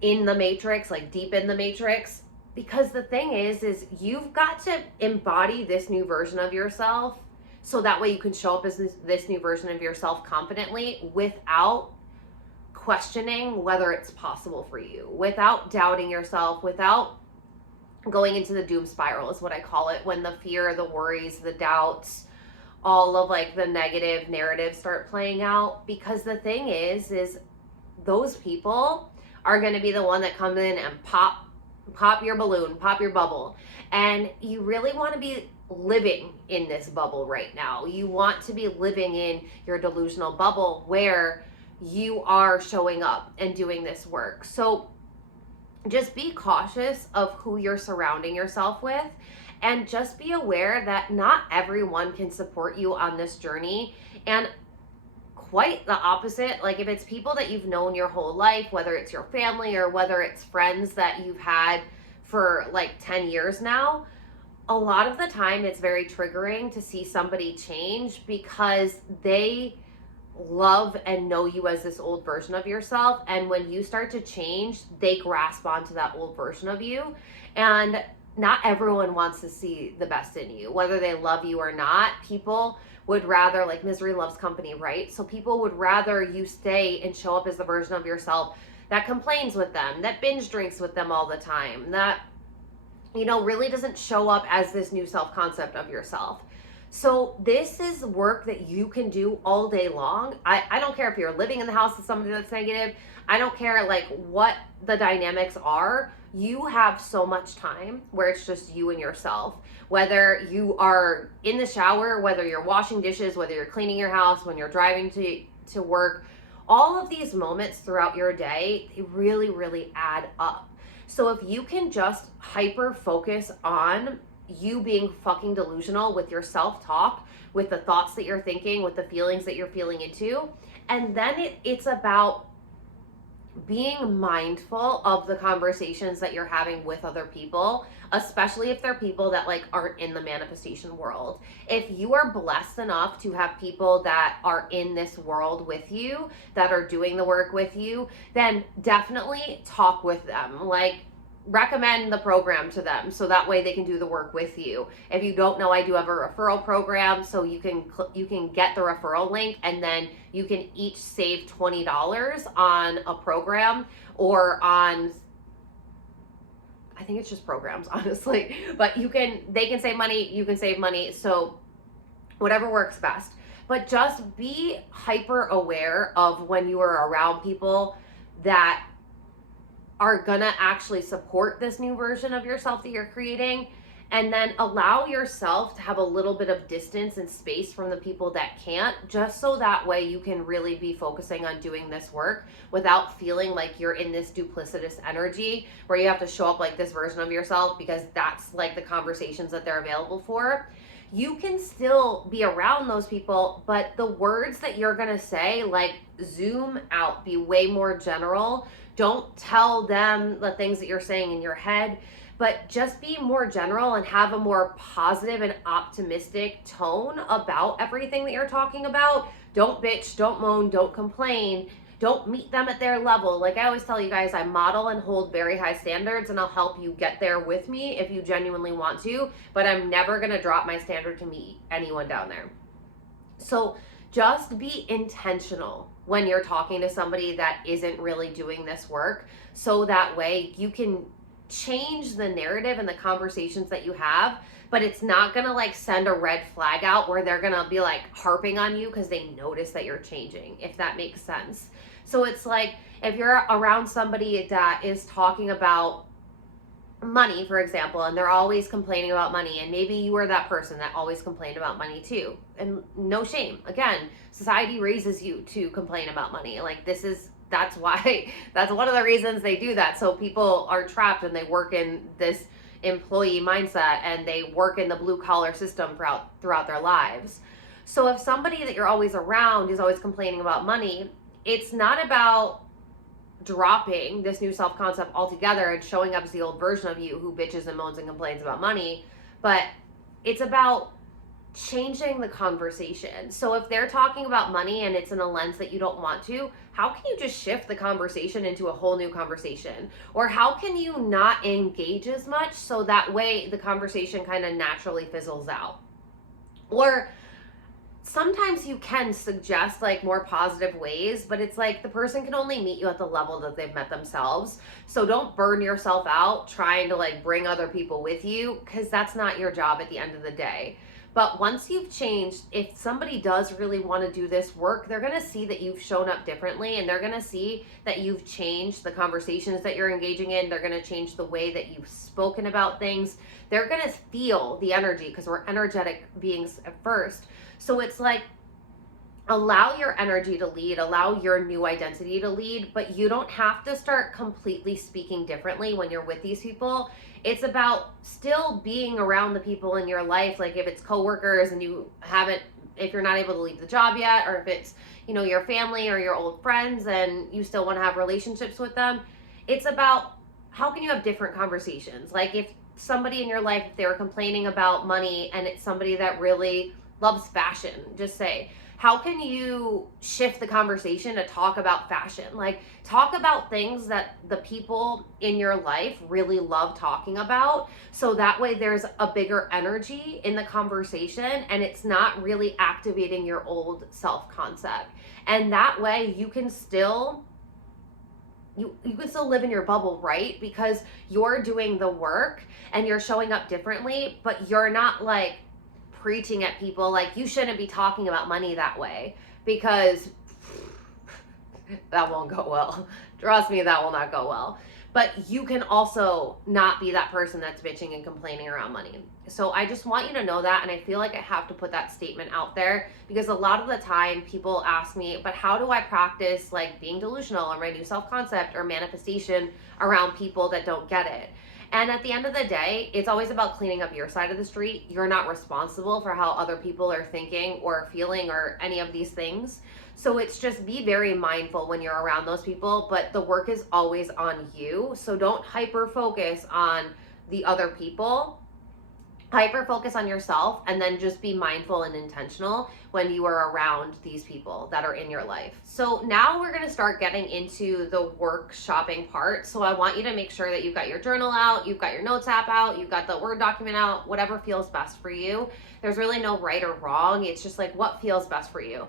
in the matrix, like deep in the matrix. Because the thing is you've got to embody this new version of yourself so that way you can show up as this new version of yourself confidently without questioning whether it's possible for you, without doubting yourself, without going into the doom spiral is what I call it, when the fear, the worries, the doubts, all of like the negative narratives start playing out. Because the thing is those people are going to be the one that come in and pop your balloon, pop your bubble. And you really want to be living in this bubble right now. You want to be living in your delusional bubble where you are showing up and doing this work. So just be cautious of who you're surrounding yourself with, and just be aware that not everyone can support you on this journey. And quite the opposite, like if it's people that you've known your whole life, whether it's your family or whether it's friends that you've had for like 10 years now, a lot of the time it's very triggering to see somebody change because they love and know you as this old version of yourself. And when you start to change, they grasp onto that old version of you. And not everyone wants to see the best in you, whether they love you or not. People would rather, like misery loves company, right? So people would rather you stay and show up as the version of yourself that complains with them, that binge drinks with them all the time, that, you know, really doesn't show up as this new self-concept of yourself. So this is work that you can do all day long. I don't care if you're living in the house with somebody that's negative. I don't care like what the dynamics are. You have so much time where it's just you and yourself. Whether you are in the shower, whether you're washing dishes, whether you're cleaning your house, when you're driving to work, all of these moments throughout your day, they really, really add up. So if you can just hyper focus on you being fucking delusional with your self-talk, with the thoughts that you're thinking, with the feelings that you're feeling into, and then it's about being mindful of the conversations that you're having with other people, especially if they're people that like aren't in the manifestation world. If you are blessed enough to have people that are in this world with you, that are doing the work with you, then definitely talk with them. Like, recommend the program to them so that way they can do the work with you. If you don't know, I do have a referral program, so you can get the referral link and then you can each save $20 on a program or on, I think it's just programs, honestly, but they can save money, you can save money, so whatever works best. But just be hyper aware of when you are around people that are gonna actually support this new version of yourself that you're creating, and then allow yourself to have a little bit of distance and space from the people that can't, just so that way you can really be focusing on doing this work without feeling like you're in this duplicitous energy where you have to show up like this version of yourself because that's like the conversations that they're available for. You can still be around those people, but the words that you're gonna say, like, zoom out, be way more general. Don't tell them the things that you're saying in your head, but just be more general and have a more positive and optimistic tone about everything that you're talking about. Don't bitch, don't moan, don't complain. Don't meet them at their level. Like I always tell you guys, I model and hold very high standards, and I'll help you get there with me if you genuinely want to, but I'm never gonna drop my standard to meet anyone down there. So just be intentional when you're talking to somebody that isn't really doing this work, so that way you can change the narrative and the conversations that you have, but it's not gonna like send a red flag out where they're gonna be like harping on you because they notice that you're changing, if that makes sense. So it's like if you're around somebody that is talking about money, for example, and they're always complaining about money, and maybe you are that person that always complained about money too, and no shame. Again, society raises you to complain about money. Like that's why, that's one of the reasons they do that. So people are trapped and they work in this employee mindset and they work in the blue collar system throughout their lives. So if somebody that you're always around is always complaining about money, it's not about dropping this new self-concept altogether and showing up as the old version of you who bitches and moans and complains about money, but it's about changing the conversation. So if they're talking about money and it's in a lens that you don't want to, how can you just shift the conversation into a whole new conversation? Or how can you not engage as much so that way the conversation kind of naturally fizzles out? Or sometimes you can suggest like more positive ways, but it's like the person can only meet you at the level that they've met themselves. So don't burn yourself out trying to like bring other people with you, because that's not your job at the end of the day. But once you've changed, if somebody does really want to do this work, they're going to see that you've shown up differently, and they're going to see that you've changed the conversations that you're engaging in. They're going to change the way that you've spoken about things. They're going to feel the energy, because we're energetic beings at first. So it's like, allow your energy to lead, allow your new identity to lead, but you don't have to start completely speaking differently when you're with these people. It's about still being around the people in your life. Like if it's coworkers and if you're not able to leave the job yet, or if it's, your family or your old friends and you still want to have relationships with them, it's about how can you have different conversations? Like if somebody in your life, if they were complaining about money and it's somebody that really loves fashion, just say, how can you shift the conversation to talk about fashion? Like, talk about things that the people in your life really love talking about, so that way there's a bigger energy in the conversation and it's not really activating your old self-concept. And that way you can still live in your bubble, right? Because you're doing the work and you're showing up differently, but you're not like preaching at people like you shouldn't be talking about money that way, because that won't go well. Trust me, that will not go well. But you can also not be that person that's bitching and complaining around money. So I just want you to know that, and I feel like I have to put that statement out there, because a lot of the time people ask me, but how do I practice like being delusional or my new self-concept or manifestation around people that don't get it? And at the end of the day, it's always about cleaning up your side of the street. You're not responsible for how other people are thinking or feeling or any of these things. So it's just be very mindful when you're around those people, but the work is always on you. So don't hyper focus on the other people. Hyper focus on yourself, and then just be mindful and intentional when you are around these people that are in your life. So now we're going to start getting into the workshopping part. So I want you to make sure that you've got your journal out, you've got your notes app out, you've got the Word document out, whatever feels best for you. There's really no right or wrong. It's just like what feels best for you.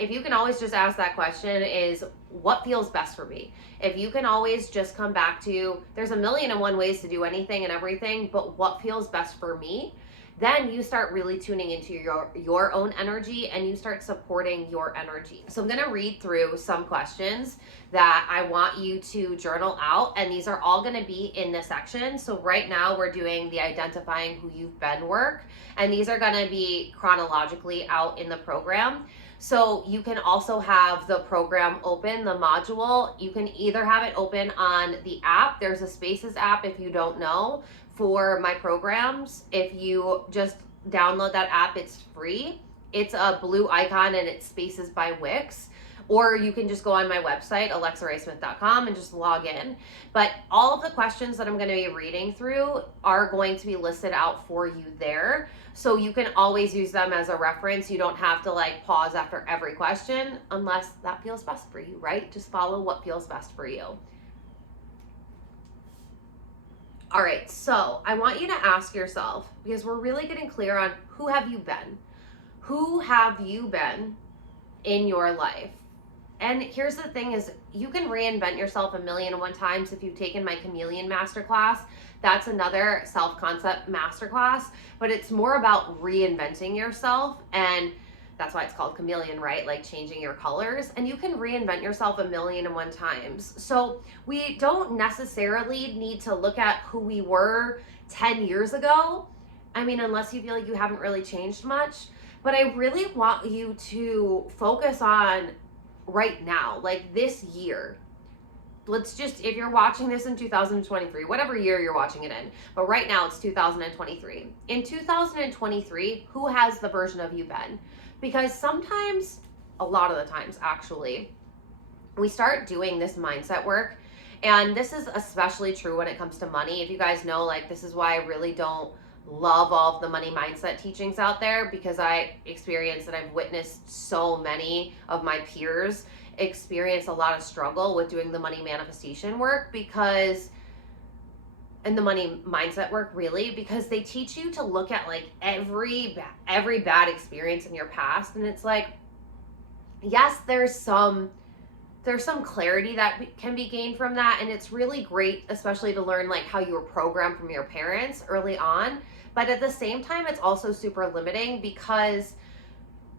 If you can always just ask that question, is what feels best for me? If you can always just come back to, there's a million and one ways to do anything and everything, but what feels best for me? Then you start really tuning into your own energy, and you start supporting your energy. So I'm going to read through some questions that I want you to journal out, and these are all going to be in this section. So right now we're doing the identifying who you've been work, and these are going to be chronologically out in the program. So you can also have the program open, the module. You can either have it open on the app. There's a Spaces app, if you don't know, for my programs. If you just download that app, it's free. It's a blue icon and it's Spaces by Wix. Or you can just go on my website, alexaraysmith.com, and just log in. But all of the questions that I'm going to be reading through are going to be listed out for you there. So you can always use them as a reference. You don't have to like pause after every question unless that feels best for you, right? Just follow what feels best for you. All right, so I want you to ask yourself, because we're really getting clear on who have you been? Who have you been in your life? And here's the thing is, you can reinvent yourself 1,000,001 times if you've taken my Chameleon Masterclass. That's another self-concept masterclass, but it's more about reinventing yourself, and that's why it's called chameleon, right? Like changing your colors. And you can reinvent yourself 1,000,001 times. So we don't necessarily need to look at who we were 10 years ago. I mean, unless you feel like you haven't really changed much. But I really want you to focus on right now, like this year. Let's just, if you're watching this in 2023, whatever year you're watching it in, but right now it's 2023. In 2023, who has the version of you been? Because sometimes, a lot of the times actually, we start doing this mindset work, and this is especially true when it comes to money. If you guys know, like, this is why I really don't love all of the money mindset teachings out there, because I experienced and I've witnessed so many of my peers experience a lot of struggle with doing the money manifestation work, because and the money mindset work, really, because they teach you to look at like every bad experience in your past, and it's like, yes, there's some clarity that can be gained from that, and it's really great, especially to learn like how you were programmed from your parents early on. But at the same time, it's also super limiting, because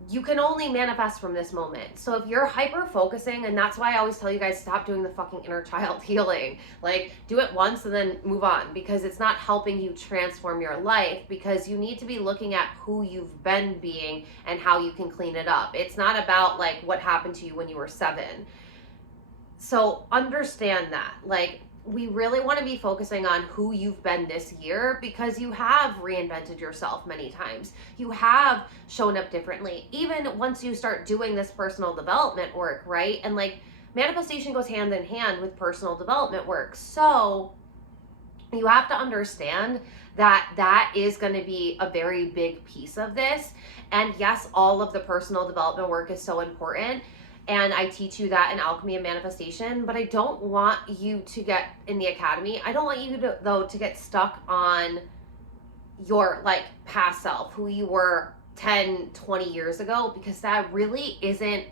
you can only manifest from this moment. So if you're hyper focusing, and that's why I always tell you guys, stop doing the fucking inner child healing. Like, do it once and then move on, because it's not helping you transform your life, because you need to be looking at who you've been being and how you can clean it up. It's not about like what happened to you when you were 7. So understand that, like, we really want to be focusing on who you've been this year, because you have reinvented yourself many times. You have shown up differently, even once you start doing this personal development work, right? And like, manifestation goes hand in hand with personal development work. So you have to understand that that is going to be a very big piece of this. And yes, all of the personal development work is so important, and I teach you that in Alchemy of Manifestation, but I don't want you to get in the academy. I don't want you to, though, to get stuck on your like past self, who you were 10, 20 years ago, because that really isn't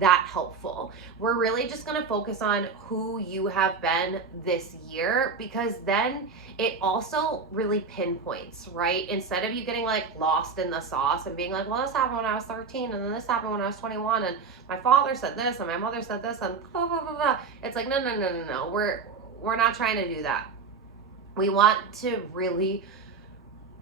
that helpful. We're really just going to focus on who you have been this year, because then it also really pinpoints, right? Instead of you getting like lost in the sauce and being like, well, this happened when I was 13 and then this happened when I was 21 and my father said this and my mother said this and blah, blah, blah, blah. It's like, no. We're not trying to do that. We want to really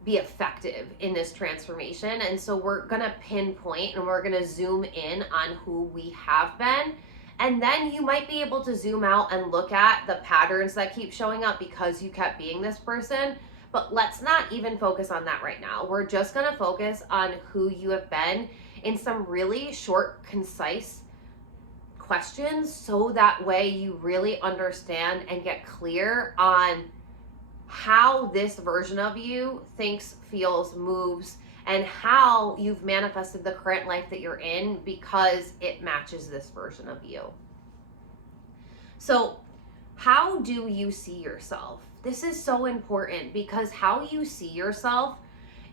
be effective in this transformation. And so we're going to pinpoint and we're going to zoom in on who we have been. And then you might be able to zoom out and look at the patterns that keep showing up because you kept being this person. But let's not even focus on that right now. We're just going to focus on who you have been in some really short, concise questions, so that way you really understand and get clear on how this version of you thinks, feels, moves, and how you've manifested the current life that you're in because it matches this version of you. So, how do you see yourself? This is so important, because how you see yourself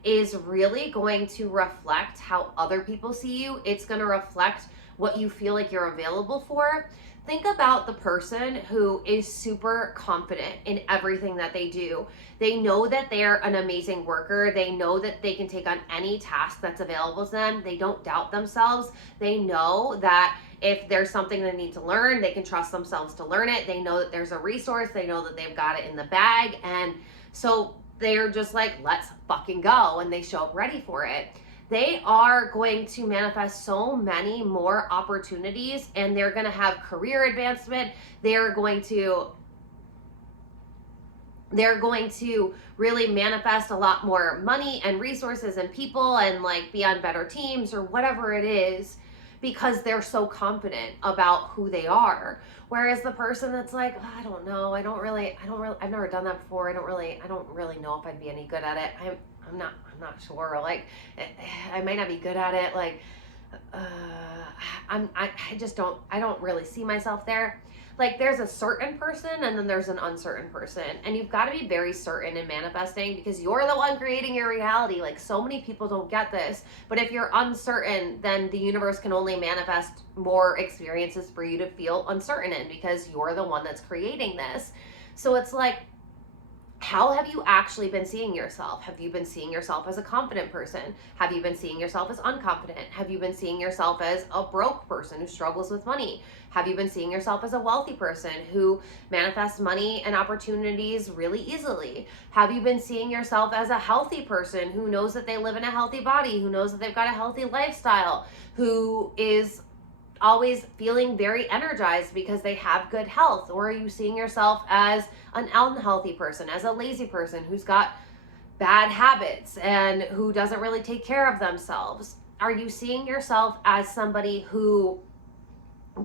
is really going to reflect how other people see you. It's going to reflect what you feel like you're available for. Think about the person who is super confident in everything that they do. They know that they're an amazing worker. They know that they can take on any task that's available to them. They don't doubt themselves. They know that if there's something they need to learn, they can trust themselves to learn it. They know that there's a resource. They know that they've got it in the bag. And so they're just like, let's fucking go. And they show up ready for it. They are going to manifest so many more opportunities, and they're going to have career advancement. They're going to really manifest a lot more money and resources and people, and like be on better teams or whatever it is, because they're so confident about who they are. Whereas the person that's like, oh, I don't know, I've never done that before. I don't really know if I'd be any good at it. I'm not sure. Like, I might not be good at it. Like, I don't really see myself there. Like, there's a certain person and then there's an uncertain person. And you've got to be very certain in manifesting, because you're the one creating your reality. Like, so many people don't get this. But if you're uncertain, then the universe can only manifest more experiences for you to feel uncertain in, because you're the one that's creating this. So it's like, how have you actually been seeing yourself? Have you been seeing yourself as a confident person? Have you been seeing yourself as unconfident? Have you been seeing yourself as a broke person who struggles with money? Have you been seeing yourself as a wealthy person who manifests money and opportunities really easily? Have you been seeing yourself as a healthy person who knows that they live in a healthy body, who knows that they've got a healthy lifestyle, who is always feeling very energized because they have good health? Or are you seeing yourself as an unhealthy person, as a lazy person who's got bad habits and who doesn't really take care of themselves? Are you seeing yourself as somebody who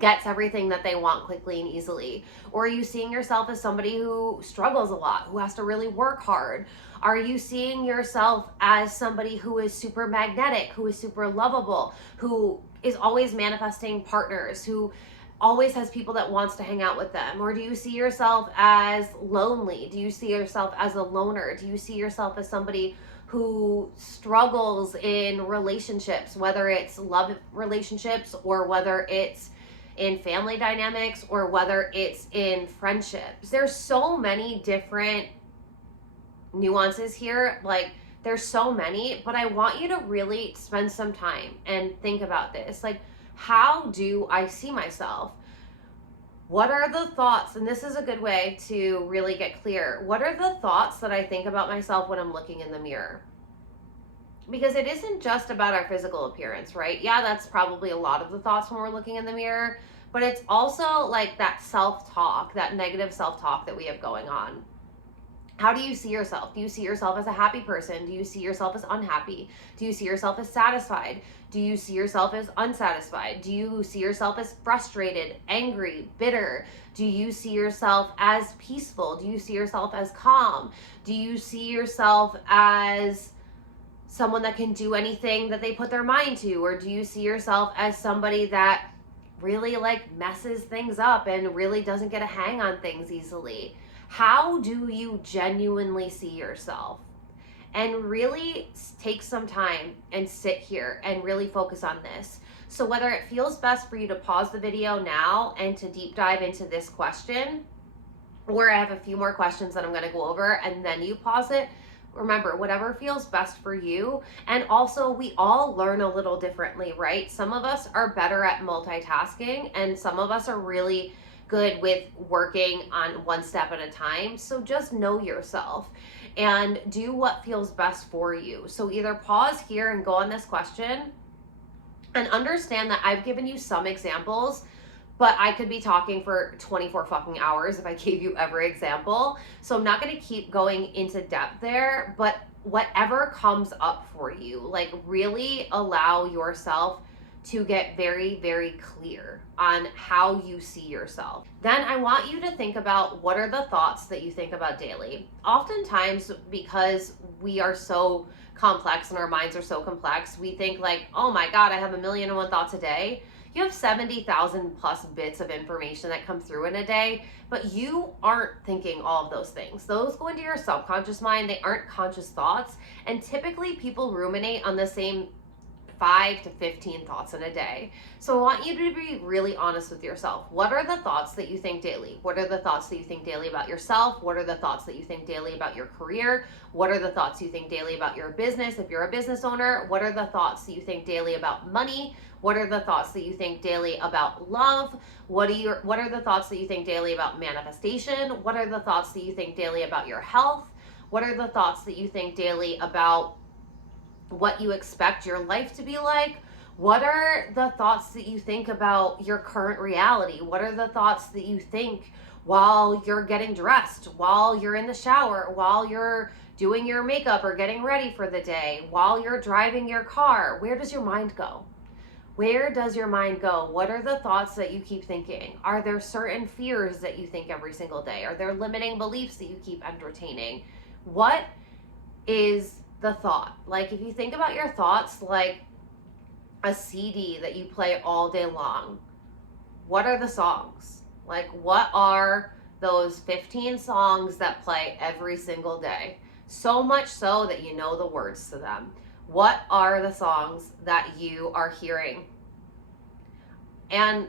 gets everything that they want quickly and easily? Or are you seeing yourself as somebody who struggles a lot, who has to really work hard? Are you seeing yourself as somebody who is super magnetic, who is super lovable, who is always manifesting partners, who always has people that wants to hang out with them? Or do you see yourself as lonely? Do you see yourself as a loner? Do you see yourself as somebody who struggles in relationships, whether it's love relationships or whether it's in family dynamics or whether it's in friendships? There's so many different nuances here. Like, there's so many, but I want you to really spend some time and think about this. Like, how do I see myself? What are the thoughts? And this is a good way to really get clear. What are the thoughts that I think about myself when I'm looking in the mirror? Because it isn't just about our physical appearance, right? Yeah, that's probably a lot of the thoughts when we're looking in the mirror, but it's also like that self-talk, that negative self-talk that we have going on. How do you see yourself? Do you see yourself as a happy person? Do you see yourself as unhappy? Do you see yourself as satisfied? Do you see yourself as unsatisfied? Do you see yourself as frustrated, angry, bitter? Do you see yourself as peaceful? Do you see yourself as calm? Do you see yourself as someone that can do anything that they put their mind to? Or do you see yourself as somebody that really like messes things up and really doesn't get a hang on things easily? How do you genuinely see yourself? And really take some time and sit here and really focus on this. So whether it feels best for you to pause the video now and to deep dive into this question, or I have a few more questions that I'm going to go over and then you pause it, remember, whatever feels best for you. And also, we all learn a little differently, right? Some of us are better at multitasking and some of us are really good with working on one step at a time. So just know yourself and do what feels best for you. So either pause here and go on this question and understand that I've given you some examples, but I could be talking for 24 fucking hours if I gave you every example. So I'm not going to keep going into depth there, but whatever comes up for you, like really allow yourself to get very, very clear on how you see yourself. Then I want you to think about what are the thoughts that you think about daily. Oftentimes, because we are so complex and our minds are so complex, we think like, oh my God, I have 1,000,001 thoughts a day. You have 70,000 plus bits of information that come through in a day, but you aren't thinking all of those things. Those go into your subconscious mind. They aren't conscious thoughts. And typically people ruminate on the same 5 to 15 thoughts in a day. So I want you to be really honest with yourself. What are the thoughts that you think daily? What are the thoughts that you think daily about yourself? What are the thoughts that you think daily about your career? What are the thoughts you think daily about your business? If you're a business owner, what are the thoughts that you think daily about money? What are the thoughts that you think daily about love? What are the thoughts that you think daily about manifestation? What are the thoughts that you think daily about your health? What are the thoughts that you think daily about what you expect your life to be like? What are the thoughts that you think about your current reality? What are the thoughts that you think while you're getting dressed, while you're in the shower, while you're doing your makeup or getting ready for the day, while you're driving your car? Where does your mind go? Where does your mind go? What are the thoughts that you keep thinking? Are there certain fears that you think every single day? Are there limiting beliefs that you keep entertaining? What is the thought? Like if you think about your thoughts like a CD that you play all day long, what are the songs? Like what are those 15 songs that play every single day? So much so that you know the words to them. What are the songs that you are hearing? And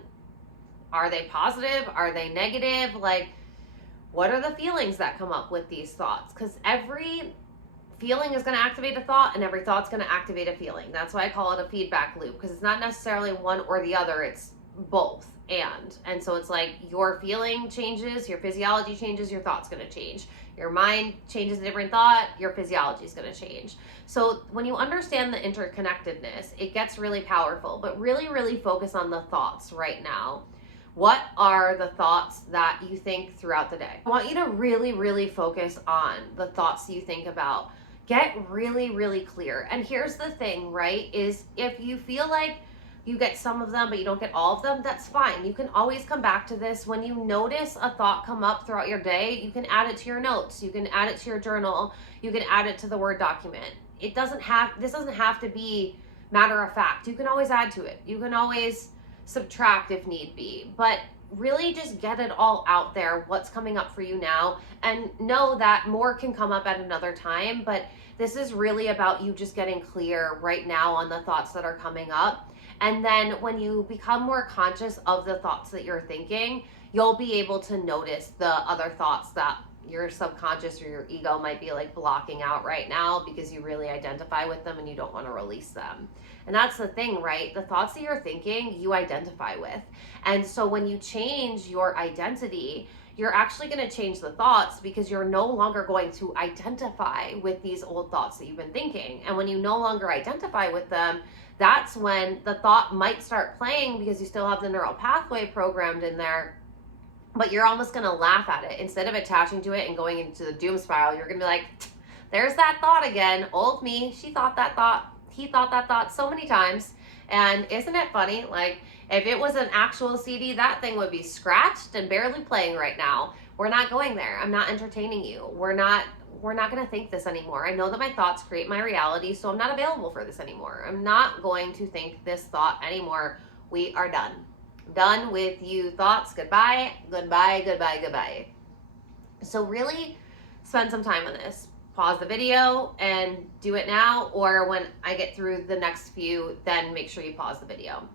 are they positive? Are they negative? Like, what are the feelings that come up with these thoughts? Because every feeling is going to activate a thought and every thought's going to activate a feeling. That's why I call it a feedback loop, because it's not necessarily one or the other. It's both. And so it's like your feeling changes, your physiology changes, your thought's going to change. Your mind changes a different thought, your physiology is going to change. So when you understand the interconnectedness, it gets really powerful, but really, really focus on the thoughts right now. What are the thoughts that you think throughout the day? I want you to really, really focus on the thoughts you think about. Get really, really clear. And here's the thing, right, is if you feel like you get some of them, but you don't get all of them, that's fine. You can always come back to this. When you notice a thought come up throughout your day, you can add it to your notes. You can add it to your journal. You can add it to the Word document. This doesn't have to be matter of fact. You can always add to it. You can always subtract if need be, but really just get it all out there, what's coming up for you now, and know that more can come up at another time, but this is really about you just getting clear right now on the thoughts that are coming up. And then when you become more conscious of the thoughts that you're thinking, you'll be able to notice the other thoughts that your subconscious or your ego might be like blocking out right now because you really identify with them and you don't want to release them. And that's the thing, right? The thoughts that you're thinking, you identify with. And so when you change your identity, you're actually going to change the thoughts because you're no longer going to identify with these old thoughts that you've been thinking. And when you no longer identify with them, that's when the thought might start playing because you still have the neural pathway programmed in there, but you're almost going to laugh at it. Instead of attaching to it and going into the doom spiral, you're going to be like, there's that thought again. Old me, she thought that thought, he thought that thought so many times. And isn't it funny? Like, if it was an actual CD, that thing would be scratched and barely playing right now. We're not going there. I'm not entertaining you. We're not going to think this anymore. I know that my thoughts create my reality, so I'm not available for this anymore. I'm not going to think this thought anymore. We are done. Done with you thoughts. Goodbye, goodbye, goodbye, goodbye. So really spend some time on this. Pause the video and do it now, or when I get through the next few, then make sure you pause the video.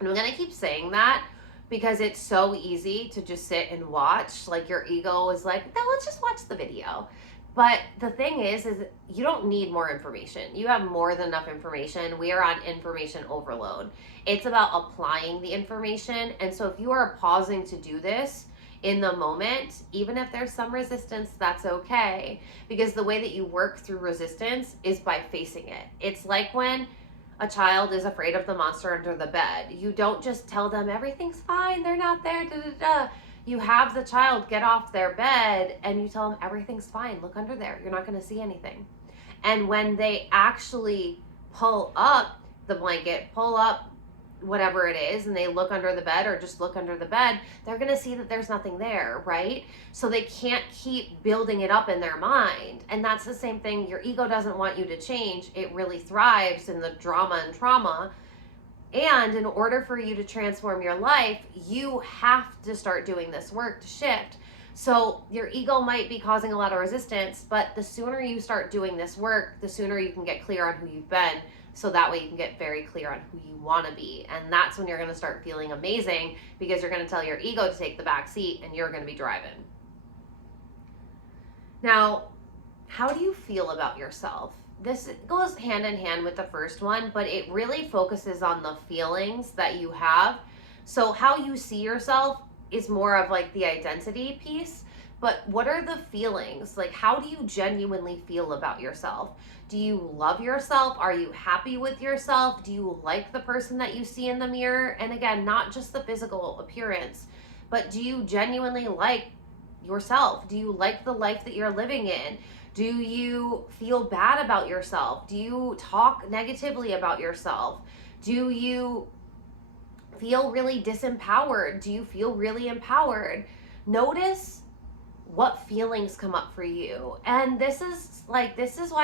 And I'm gonna keep saying that because it's so easy to just sit and watch. Like your ego is like, no, let's just watch the video. But the thing is you don't need more information. You have more than enough information. We are on information overload. It's about applying the information. And so if you are pausing to do this in the moment, even if there's some resistance, that's okay. Because the way that you work through resistance is by facing it. It's like when a child is afraid of the monster under the bed. You don't just tell them everything's fine, they're not there, da da da. You have the child get off their bed and you tell them everything's fine, look under there, you're not going to see anything. And when they actually pull up the blanket, pull up whatever it is, and they look under the bed or just look under the bed, they're going to see that there's nothing there, right? So they can't keep building it up in their mind. And that's the same thing. Your ego doesn't want you to change. It really thrives in the drama and trauma. And in order for you to transform your life, you have to start doing this work to shift. So your ego might be causing a lot of resistance, but the sooner you start doing this work, the sooner you can get clear on who you've been. So that way you can get very clear on who you want to be. And that's when you're going to start feeling amazing, because you're going to tell your ego to take the back seat and you're going to be driving. Now, how do you feel about yourself? This goes hand in hand with the first one, but it really focuses on the feelings that you have. So how you see yourself is more of like the identity piece, but what are the feelings? Like, how do you genuinely feel about yourself? Do you love yourself? Are you happy with yourself? Do you like the person that you see in the mirror? And again, not just the physical appearance, but do you genuinely like yourself? Do you like the life that you're living in? Do you feel bad about yourself? Do you talk negatively about yourself? Do you feel really disempowered? Do you feel really empowered? Notice what feelings come up for you. And this is why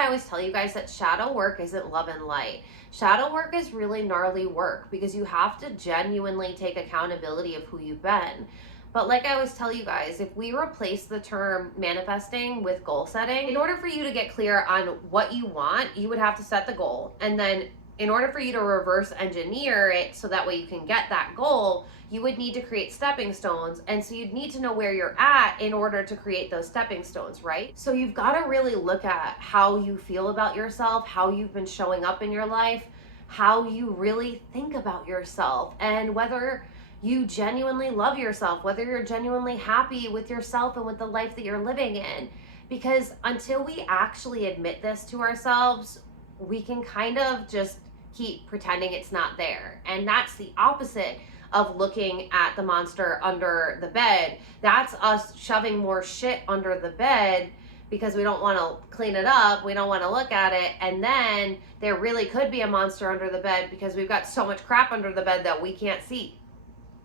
I always tell you guys that shadow work isn't love and light. Shadow work is really gnarly work, because you have to genuinely take accountability of who you've been. But like I always tell you guys, if we replace the term manifesting with goal setting, in order for you to get clear on what you want, you would have to set the goal. And then in order for you to reverse engineer it so that way you can get that goal, you would need to create stepping stones. And so you'd need to know where you're at in order to create those stepping stones, right? So you've got to really look at how you feel about yourself, how you've been showing up in your life, how you really think about yourself, and whether you genuinely love yourself, whether you're genuinely happy with yourself and with the life that you're living in. Because until we actually admit this to ourselves, we can kind of just keep pretending it's not there. And that's the opposite of looking at the monster under the bed. That's us shoving more shit under the bed because we don't want to clean it up, we don't want to look at it, and then there really could be a monster under the bed because we've got so much crap under the bed that we can't see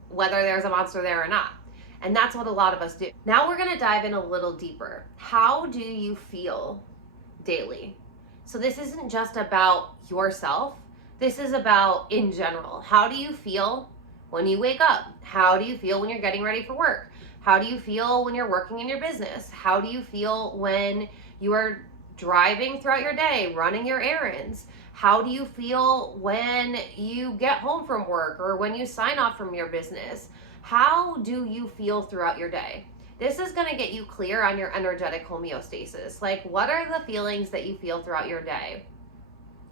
whether there's a monster there or not. And that's what a lot of us do. Now we're going to dive in a little deeper. How do you feel daily? So this isn't just about yourself. This is about in general. How do you feel when you wake up? How do you feel when you're getting ready for work? How do you feel when you're working in your business? How do you feel when you are driving throughout your day, running your errands? How do you feel when you get home from work or when you sign off from your business? How do you feel throughout your day? This is going to get you clear on your energetic homeostasis. Like, what are the feelings that you feel throughout your day?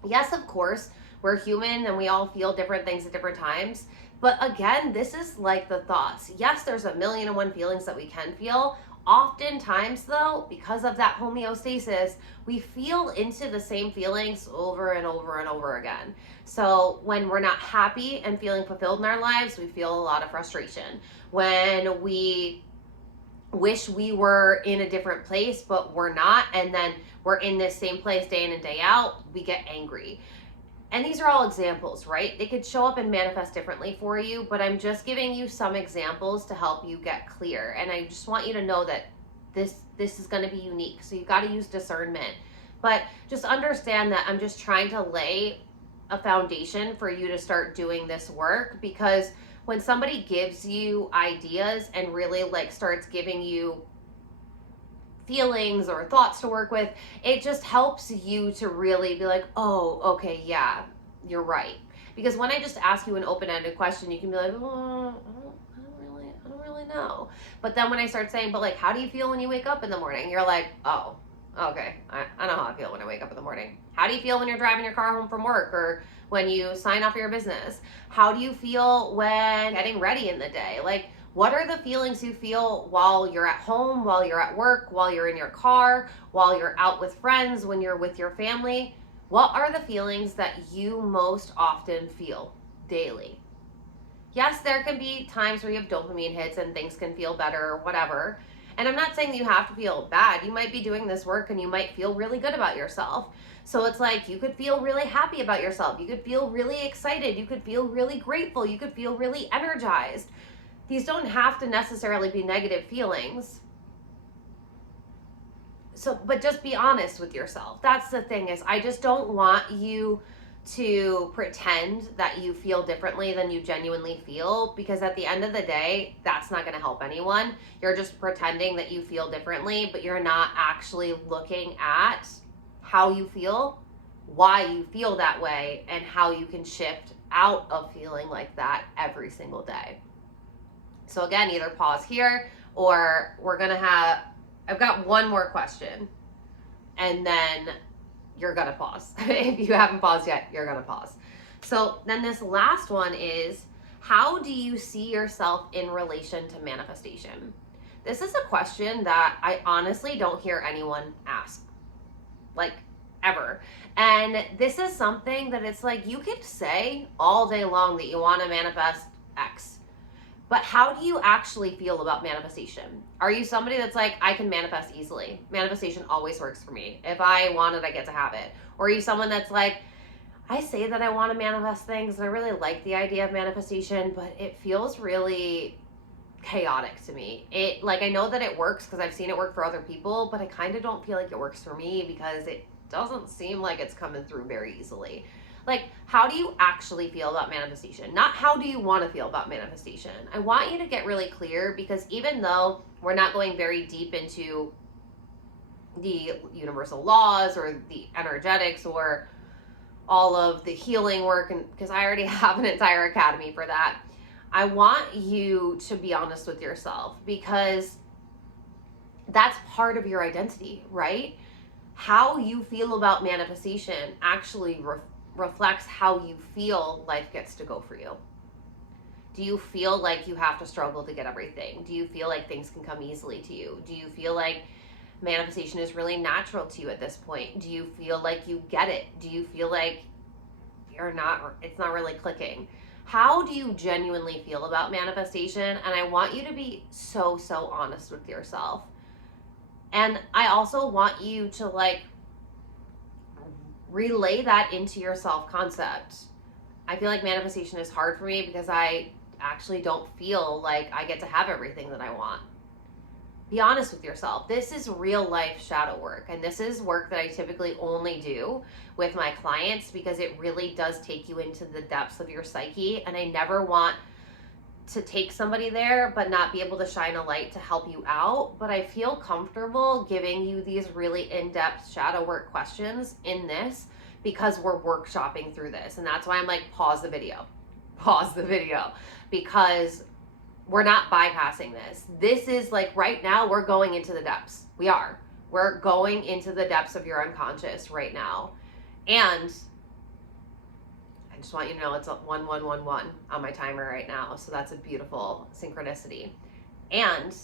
Yes, of course, we're human and we all feel different things at different times. But again, this is like the thoughts. Yes, there's 1,000,001 feelings that we can feel. Oftentimes though, because of that homeostasis, we feel into the same feelings over and over and over again. So when we're not happy and feeling fulfilled in our lives, we feel a lot of frustration. When we wish we were in a different place, but we're not, and then we're in this same place day in and day out, we get angry. And these are all examples, right? They could show up and manifest differently for you, but I'm just giving you some examples to help you get clear. And I just want you to know that this is going to be unique. So you've got to use discernment. But just understand that I'm just trying to lay a foundation for you to start doing this work, because when somebody gives you ideas and really like starts giving you feelings or thoughts to work with, it just helps you to really be like, oh, okay, yeah, you're right. Because when I just ask you an open-ended question, you can be like, oh, I don't really know. But then when I start saying, but like, how do you feel when you wake up in the morning? You're like, oh, okay, I know how I feel when I wake up in the morning. How do you feel when you're driving your car home from work, or when you sign up for your business? How do you feel when getting ready in the day? Like, what are the feelings you feel while you're at home, while you're at work, while you're in your car, while you're out with friends, when you're with your family? What are the feelings that you most often feel daily? Yes, there can be times where you have dopamine hits and things can feel better or whatever. And I'm not saying that you have to feel bad. You might be doing this work and you might feel really good about yourself. So it's like you could feel really happy about yourself. You could feel really excited. You could feel really grateful. You could feel really energized. These don't have to necessarily be negative feelings. So, but just be honest with yourself. That's the thing, is I just don't want you to pretend that you feel differently than you genuinely feel, because at the end of the day, that's not going to help anyone. You're just pretending that you feel differently, but you're not actually looking at how you feel, why you feel that way, and how you can shift out of feeling like that every single day. So again, either pause here, or I've got one more question, and then you're gonna pause. If you haven't paused yet, you're gonna pause. So then this last one is, how do you see yourself in relation to manifestation? This is a question that I honestly don't hear anyone ask, like, ever. And this is something that it's like, you could say all day long that you want to manifest X, but how do you actually feel about manifestation? Are you somebody that's like, I can manifest easily? Manifestation always works for me. If I want it, I get to have it. Or are you someone that's like, I say that I want to manifest things and I really like the idea of manifestation, but it feels really chaotic to me. I know that it works because I've seen it work for other people, but I kind of don't feel like it works for me because it doesn't seem like it's coming through very easily. Like, how do you actually feel about manifestation? Not how do you want to feel about manifestation. I want you to get really clear, because even though we're not going very deep into the universal laws or the energetics or all of the healing work, and because I already have an entire academy for that, I want you to be honest with yourself, because that's part of your identity, right? How you feel about manifestation actually reflects how you feel life gets to go for you. Do you feel like you have to struggle to get everything? Do you feel like things can come easily to you? Do you feel like manifestation is really natural to you at this point? Do you feel like you get it? Do you feel like it's not really clicking? How do you genuinely feel about manifestation? And I want you to be so honest with yourself. And I also want you to relay that into your self-concept. I feel like manifestation is hard for me because I actually don't feel like I get to have everything that I want. Be honest with yourself. This is real life shadow work, and this is work that I typically only do with my clients because it really does take you into the depths of your psyche, and I never want to take somebody there but not be able to shine a light to help you out. But I feel comfortable giving you these really in-depth shadow work questions in this because we're workshopping through this. And that's why I'm like, pause the video, because we're not bypassing this. This is like, right now we're going into the depths. We're going into the depths of your unconscious right now. And I just want you to know it's a 1111 on my timer right now. So that's a beautiful synchronicity. And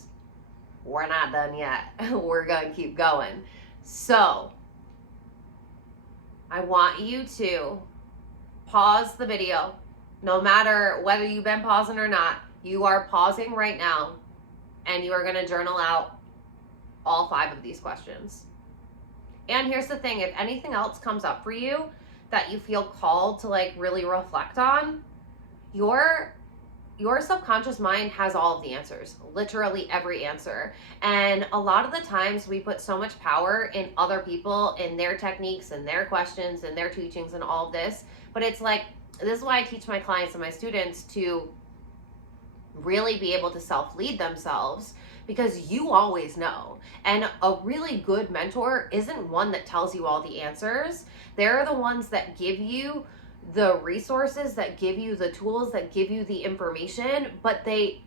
we're not done yet. We're going to keep going. So I want you to pause the video. No matter whether you've been pausing or not, you are pausing right now, and you are going to journal out all 5 of these questions. And here's the thing, if anything else comes up for you that you feel called to really reflect on, your subconscious mind has all of the answers, literally every answer. And a lot of the times we put so much power in other people, in their techniques and their questions and their teachings and all of this. But it's like, this is why I teach my clients and my students to really be able to self-lead themselves, because you always know. And a really good mentor isn't one that tells you all the answers. They're the ones that give you the resources, that give you the tools, that give you the information, but they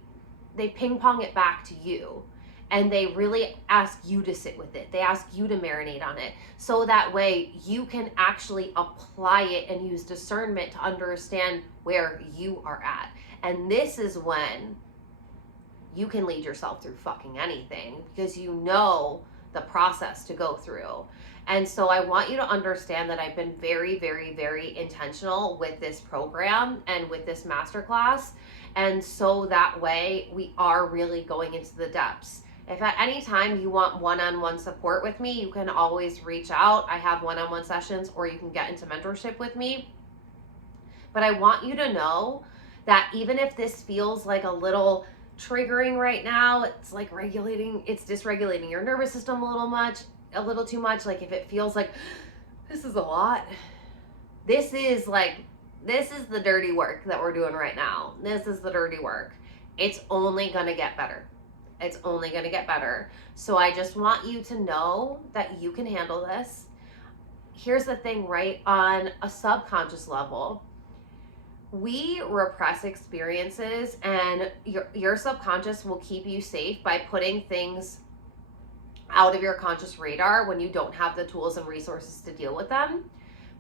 ping pong it back to you. And they really ask you to sit with it. They ask you to marinate on it. So that way you can actually apply it and use discernment to understand where you are at. And this is when you can lead yourself through fucking anything, because you know the process to go through. And so I want you to understand that I've been very, very, very intentional with this program and with this masterclass. And so that way we are really going into the depths. If at any time you want one-on-one support with me, you can always reach out. I have one-on-one sessions, or you can get into mentorship with me. But I want you to know that even if this feels like a little triggering right now, it's like it's dysregulating your nervous system a little too much. Like if it feels like this is a lot, this is the dirty work that we're doing right now. This is the dirty work. It's only gonna get better. It's only going to get better. So I just want you to know that you can handle this. Here's the thing, right? On a subconscious level, we repress experiences, and your subconscious will keep you safe by putting things out of your conscious radar when you don't have the tools and resources to deal with them.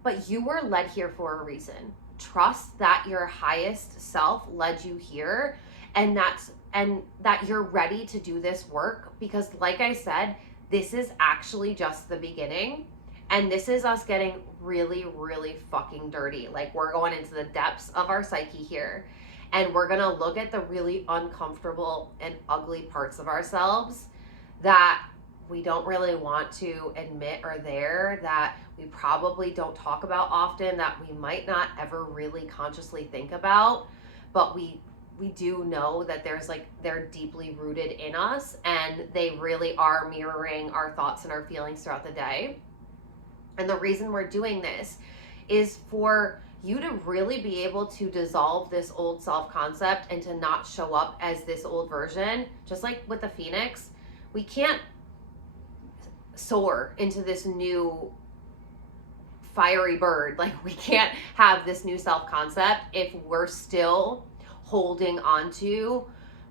But you were led here for a reason. Trust that your highest self led you here, and that you're ready to do this work, because like I said, this is actually just the beginning, and this is us getting really, really fucking dirty. Like we're going into the depths of our psyche here, and we're gonna look at the really uncomfortable and ugly parts of ourselves that we don't really want to admit are there, that we probably don't talk about often, that we might not ever really consciously think about, but we do know that they're deeply rooted in us, and they really are mirroring our thoughts and our feelings throughout the day. And the reason we're doing this is for you to really be able to dissolve this old self-concept and to not show up as this old version. Just like with the phoenix, we can't soar into this new fiery bird. Like we can't have this new self-concept if we're still holding on to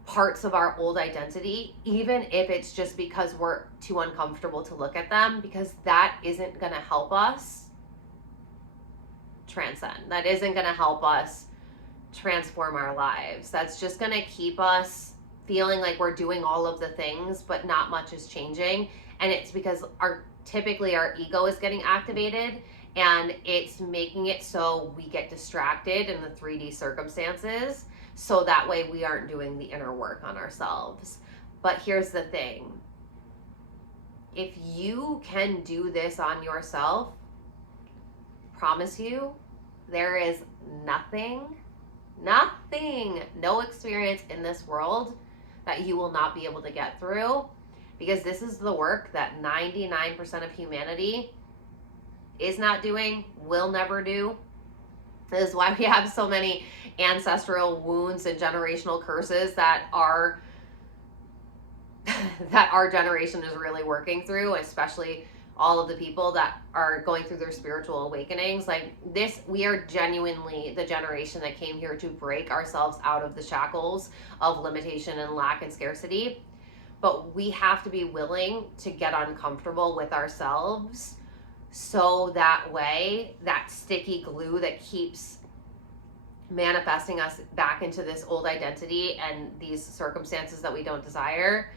parts of our old identity, even if it's just because we're too uncomfortable to look at them, because that isn't going to help us transcend. That isn't going to help us transform our lives. That's just going to keep us feeling like we're doing all of the things, but not much is changing. And it's because typically our ego is getting activated, and it's making it so we get distracted in the 3D circumstances. So that way we aren't doing the inner work on ourselves. But here's the thing. If you can do this on yourself, promise you, there is nothing, no experience in this world that you will not be able to get through, because this is the work that 99% of humanity is not doing, will never do. This is why we have so many ancestral wounds and generational curses that our generation is really working through, especially all of the people that are going through their spiritual awakenings. Like this, we are genuinely the generation that came here to break ourselves out of the shackles of limitation and lack and scarcity. But we have to be willing to get uncomfortable with ourselves, so that way that sticky glue that keeps manifesting us back into this old identity and these circumstances that we don't desire,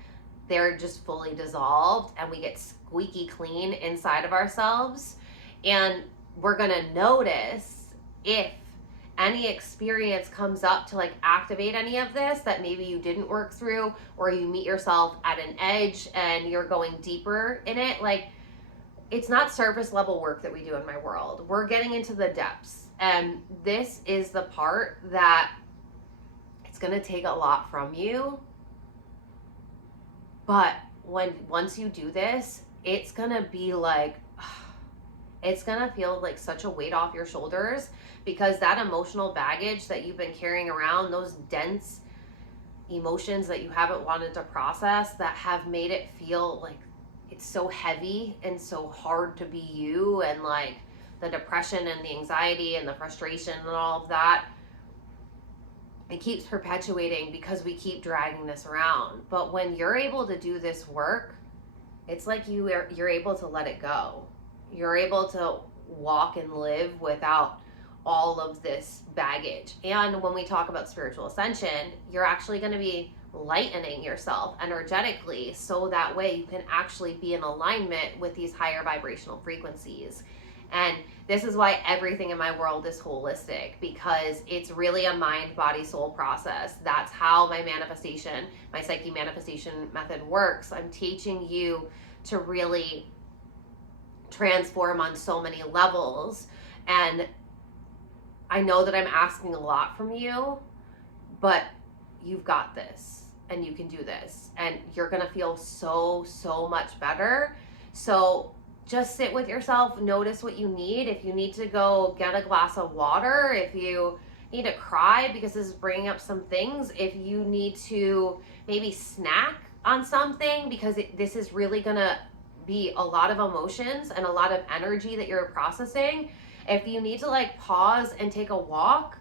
they're just fully dissolved, and we get squeaky clean inside of ourselves. And we're gonna notice if any experience comes up to like activate any of this that maybe you didn't work through, or you meet yourself at an edge and you're going deeper in it. Like, it's not surface level work that we do in my world. We're getting into the depths. And this is the part that it's going to take a lot from you. But once you do this, it's going to be like, it's going to feel like such a weight off your shoulders, because that emotional baggage that you've been carrying around, those dense emotions that you haven't wanted to process, that have made it feel like it's so heavy and so hard to be you, and like the depression and the anxiety and the frustration and all of that, it keeps perpetuating because we keep dragging this around. But when you're able to do this work, it's like you're able to let it go. You're able to walk and live without all of this baggage. And when we talk about spiritual ascension, you're actually going to be lightening yourself energetically, so that way you can actually be in alignment with these higher vibrational frequencies. And this is why everything in my world is holistic, because it's really a mind, body, soul process. That's how my manifestation, my Psyche manifestation method works. I'm teaching you to really transform on so many levels. And I know that I'm asking a lot from you, but you've got this and you can do this, and you're going to feel so much better. So just sit with yourself, notice what you need. If you need to go get a glass of water, if you need to cry because this is bringing up some things, if you need to maybe snack on something because this is really going to be a lot of emotions and a lot of energy that you're processing, if you need to like pause and take a walk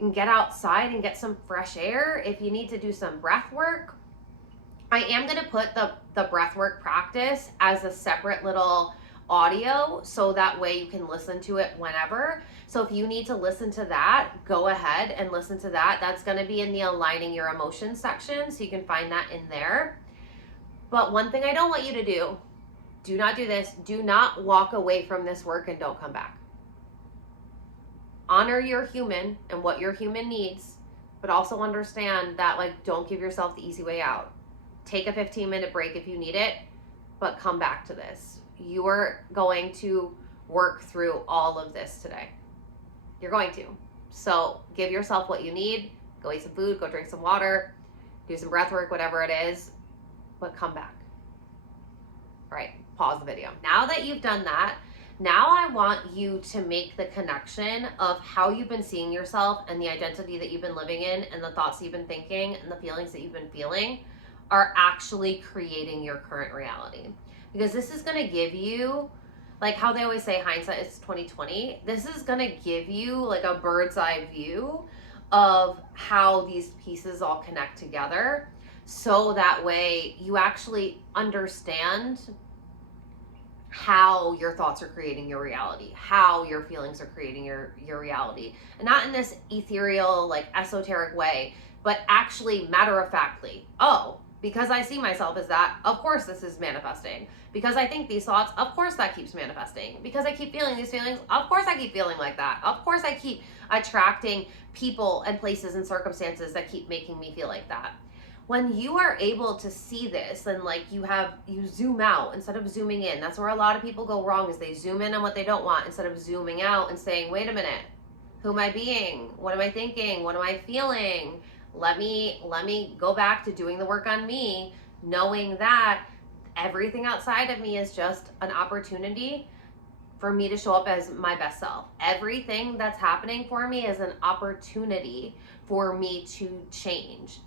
and get outside and get some fresh air, if you need to do some breath work, I am going to put the breath work practice as a separate little audio, so that way you can listen to it whenever. So if you need to listen to that, go ahead and listen to that. That's going to be in the aligning your emotions section, so you can find that in there. But one thing I don't want you to do not do this. Do not walk away from this work and don't come back. Honor your human and what your human needs, but also understand that, like, don't give yourself the easy way out. Take a 15-minute break if you need it, but come back to this. You are going to work through all of this today. You're going to. So give yourself what you need. Go eat some food, go drink some water, do some breath work, whatever it is, but come back. All right, pause the video. Now that you've done that, now I want you to make the connection of how you've been seeing yourself and the identity that you've been living in and the thoughts you've been thinking and the feelings that you've been feeling are actually creating your current reality. Because this is going to give you, like how they always say hindsight is 20/20, this is going to give you like a bird's eye view of how these pieces all connect together, so that way you actually understand how your thoughts are creating your reality, how your feelings are creating your reality. And not in this ethereal, like esoteric way, but actually matter-of-factly. Oh, because I see myself as that, of course this is manifesting. Because I think these thoughts, of course that keeps manifesting. Because I keep feeling these feelings, of course I keep feeling like that. Of course I keep attracting people and places and circumstances that keep making me feel like that. When you are able to see this and like you zoom out instead of zooming in, that's where a lot of people go wrong, is they zoom in on what they don't want instead of zooming out and saying, wait a minute, who am I being? What am I thinking? What am I feeling? Let me go back to doing the work on me, knowing that everything outside of me is just an opportunity for me to show up as my best self. Everything that's happening for me is an opportunity for me to change.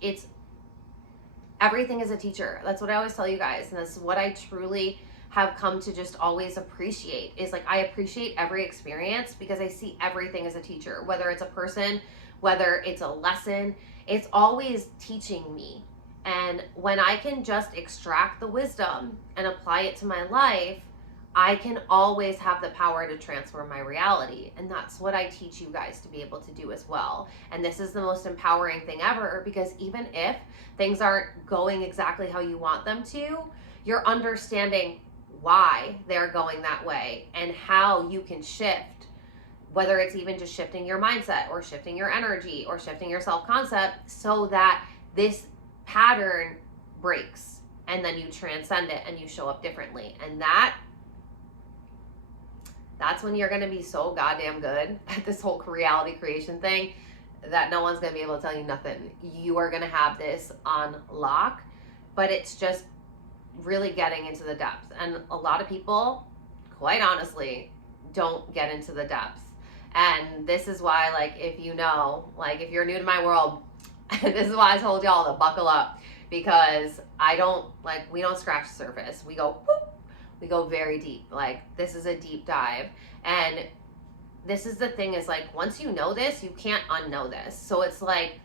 Everything is a teacher. That's what I always tell you guys. And that's what I truly have come to just always appreciate, is like, I appreciate every experience because I see everything as a teacher, whether it's a person, whether it's a lesson, it's always teaching me. And when I can just extract the wisdom and apply it to my life, I can always have the power to transform my reality. And that's what I teach you guys to be able to do as well. And this is the most empowering thing ever, because even if things aren't going exactly how you want them to, you're understanding why they're going that way and how you can shift, whether it's even just shifting your mindset or shifting your energy or shifting your self-concept, so that this pattern breaks and then you transcend it and you show up differently. And that's when you're going to be so goddamn good at this whole reality creation thing that no one's going to be able to tell you nothing. You are going to have this on lock, but it's just really getting into the depth. And a lot of people, quite honestly, don't get into the depth. And this is why, like, if you know, like, if you're new to my world, this is why I told y'all to buckle up, because we don't scratch the surface. We go, whoop, we go very deep. Like, this is a deep dive. And this is the thing, is like, once you know this, you can't unknow this. So it's like,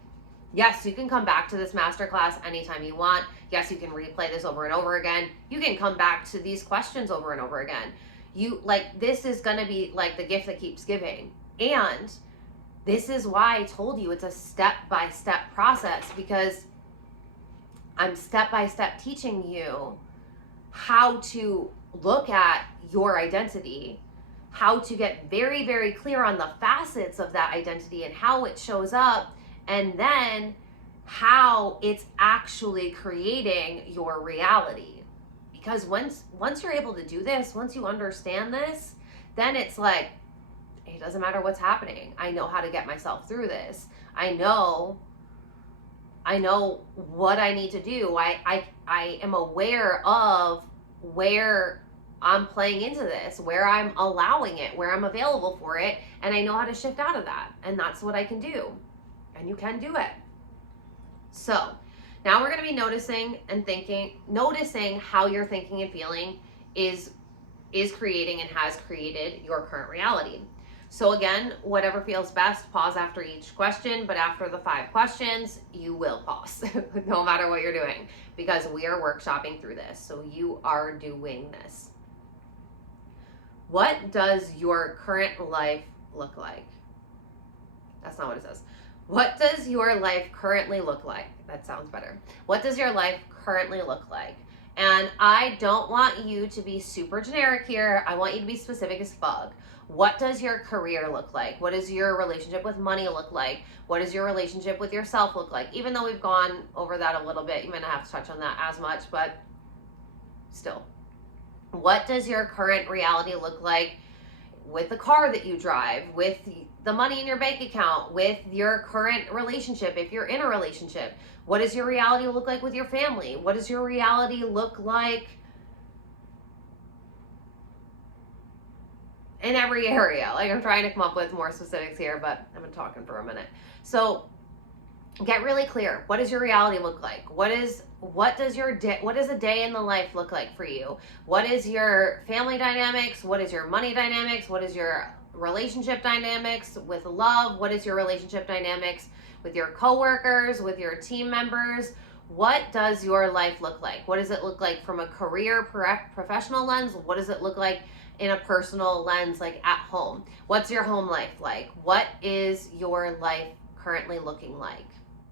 yes, you can come back to this masterclass anytime you want. Yes, you can replay this over and over again. You can come back to these questions over and over again. You like, this is going to be like the gift that keeps giving. And this is why I told you it's a step-by-step process, because I'm step-by-step teaching you how to look at your identity, how to get very, very clear on the facets of that identity and how it shows up, and then how it's actually creating your reality. Because once you're able to do this, once you understand this, then it's like, it doesn't matter what's happening. I know how to get myself through this. I know what I need to do. I am aware of where I'm playing into this, where I'm allowing it, where I'm available for it, and I know how to shift out of that. And that's what I can do. And you can do it. So now we're going to be noticing how you're thinking and feeling is creating and has created your current reality. So again, whatever feels best, pause after each question, but after the 5 questions, you will pause, no matter what you're doing, because we are workshopping through this. So you are doing this. What does your current life look like? That's not what it says. What does your life currently look like? That sounds better. What does your life currently look like? And I don't want you to be super generic here. I want you to be specific as fuck. What does your career look like? What does your relationship with money look like? What does your relationship with yourself look like? Even though we've gone over that a little bit, you might not have to touch on that as much, but still. What does your current reality look like with the car that you drive, with the money in your bank account, with your current relationship, if you're in a relationship? What does your reality look like with your family? What does your reality look like in every area? Like, I'm trying to come up with more specifics here, but I've been talking for a minute. So get really clear. What does your reality look like? What does a day in the life look like for you? What is your family dynamics? What is your money dynamics? What is your relationship dynamics with love? What is your relationship dynamics with your coworkers, with your team members? What does your life look like? What does it look like from a career professional lens? What does it look like in a personal lens, like at home? What's your home life like? What is your life currently looking like?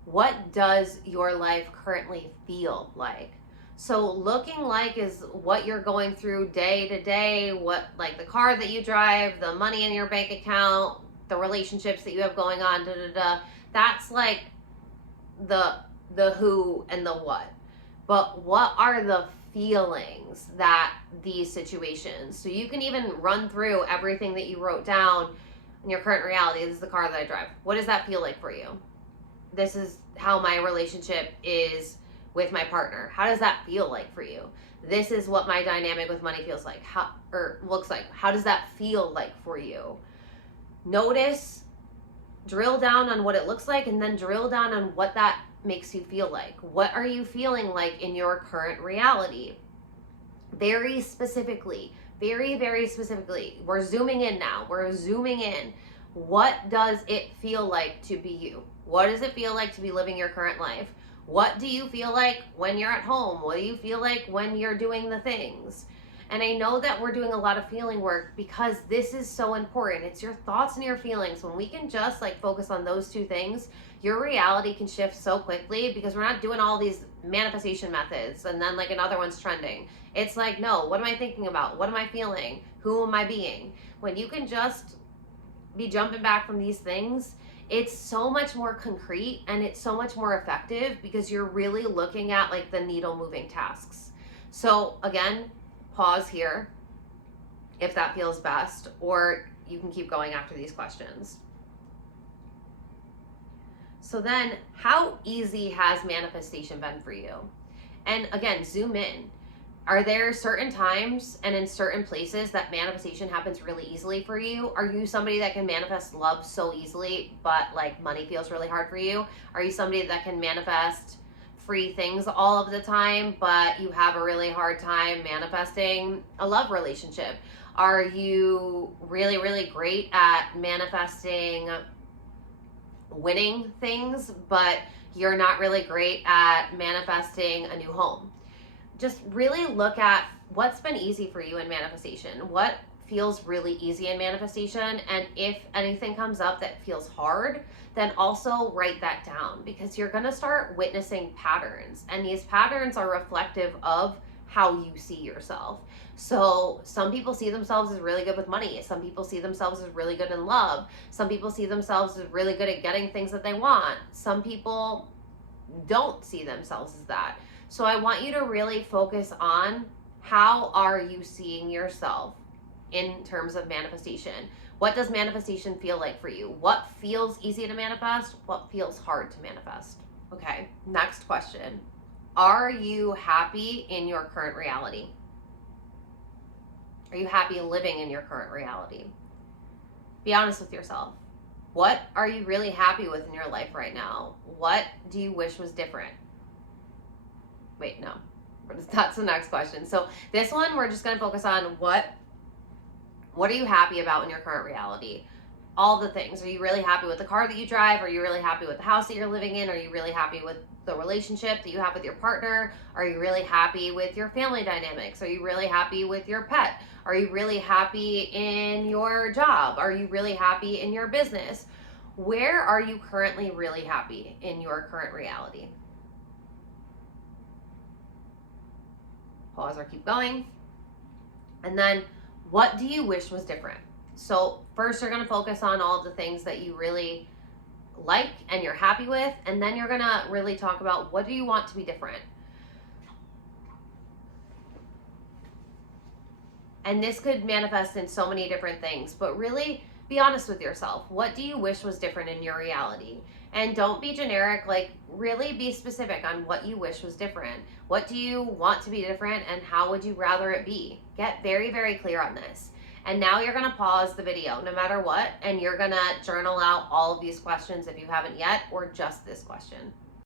What does your life currently feel like? So looking like is what you're going through day to day, what, like the car that you drive, the money in your bank account, the relationships that you have going on, That's like the who and the what. But what are the feelings that these situations? So you can even run through everything that you wrote down in your current reality. This is the car that I drive. What does that feel like for you? This is how my relationship is with my partner. How does that feel like for you? This is what my dynamic with money feels like, looks like. How does that feel like for you? Notice, drill down on what it looks like, and then drill down on what that makes you feel like. What are you feeling like in your current reality? Very specifically, very, very specifically. We're zooming in now. We're zooming in. What does it feel like to be you? What does it feel like to be living your current life? What do you feel like when you're at home? What do you feel like when you're doing the things? And I know that we're doing a lot of feeling work because this is so important. It's your thoughts and your feelings. When we can just like focus on those 2 things, your reality can shift so quickly, because we're not doing all these manifestation methods and then like another one's trending. It's like, no, what am I thinking about? What am I feeling? Who am I being? When you can just be jumping back from these things, it's so much more concrete and it's so much more effective, because you're really looking at like the needle moving tasks. So again, pause here if that feels best, or you can keep going after these questions. So then, how easy has manifestation been for you? And again, zoom in. Are there certain times and in certain places that manifestation happens really easily for you? Are you somebody that can manifest love so easily, but like money feels really hard for you? Are you somebody that can manifest free things all of the time, but you have a really hard time manifesting a love relationship? Are you really, really great at manifesting winning things, but you're not really great at manifesting a new home? Just really look at what's been easy for you in manifestation. What feels really easy in manifestation? And if anything comes up that feels hard, then also write that down, because you're going to start witnessing patterns, and these patterns are reflective of how you see yourself. So some people see themselves as really good with money. Some people see themselves as really good in love. Some people see themselves as really good at getting things that they want. Some people don't see themselves as that. So I want you to really focus on, how are you seeing yourself in terms of manifestation? What does manifestation feel like for you? What feels easy to manifest? What feels hard to manifest? Okay, next question. Are you happy in your current reality? Are you happy living in your current reality? Be honest with yourself. What are you really happy with in your life right now? What do you wish was different? Wait, no. That's the next question. So this one, we're just going to focus on what are you happy about in your current reality? All the things. Are you really happy with the car that you drive? Are you really happy with the house that you're living in? Are you really happy with the relationship that you have with your partner? Are you really happy with your family dynamics? Are you really happy with your pet? Are you really happy in your job? Are you really happy in your business? Where are you currently really happy in your current reality? Pause or keep going. And then, what do you wish was different? So first, you're going to focus on all of the things that you really like and you're happy with, and then you're going to really talk about, what do you want to be different? And this could manifest in so many different things, but really be honest with yourself. What do you wish was different in your reality? And don't be generic, like really be specific on what you wish was different. What do you want to be different, and how would you rather it be? Get very, very clear on this. And now you're gonna pause the video no matter what, and you're gonna journal out all of these questions if you haven't yet, or just this question.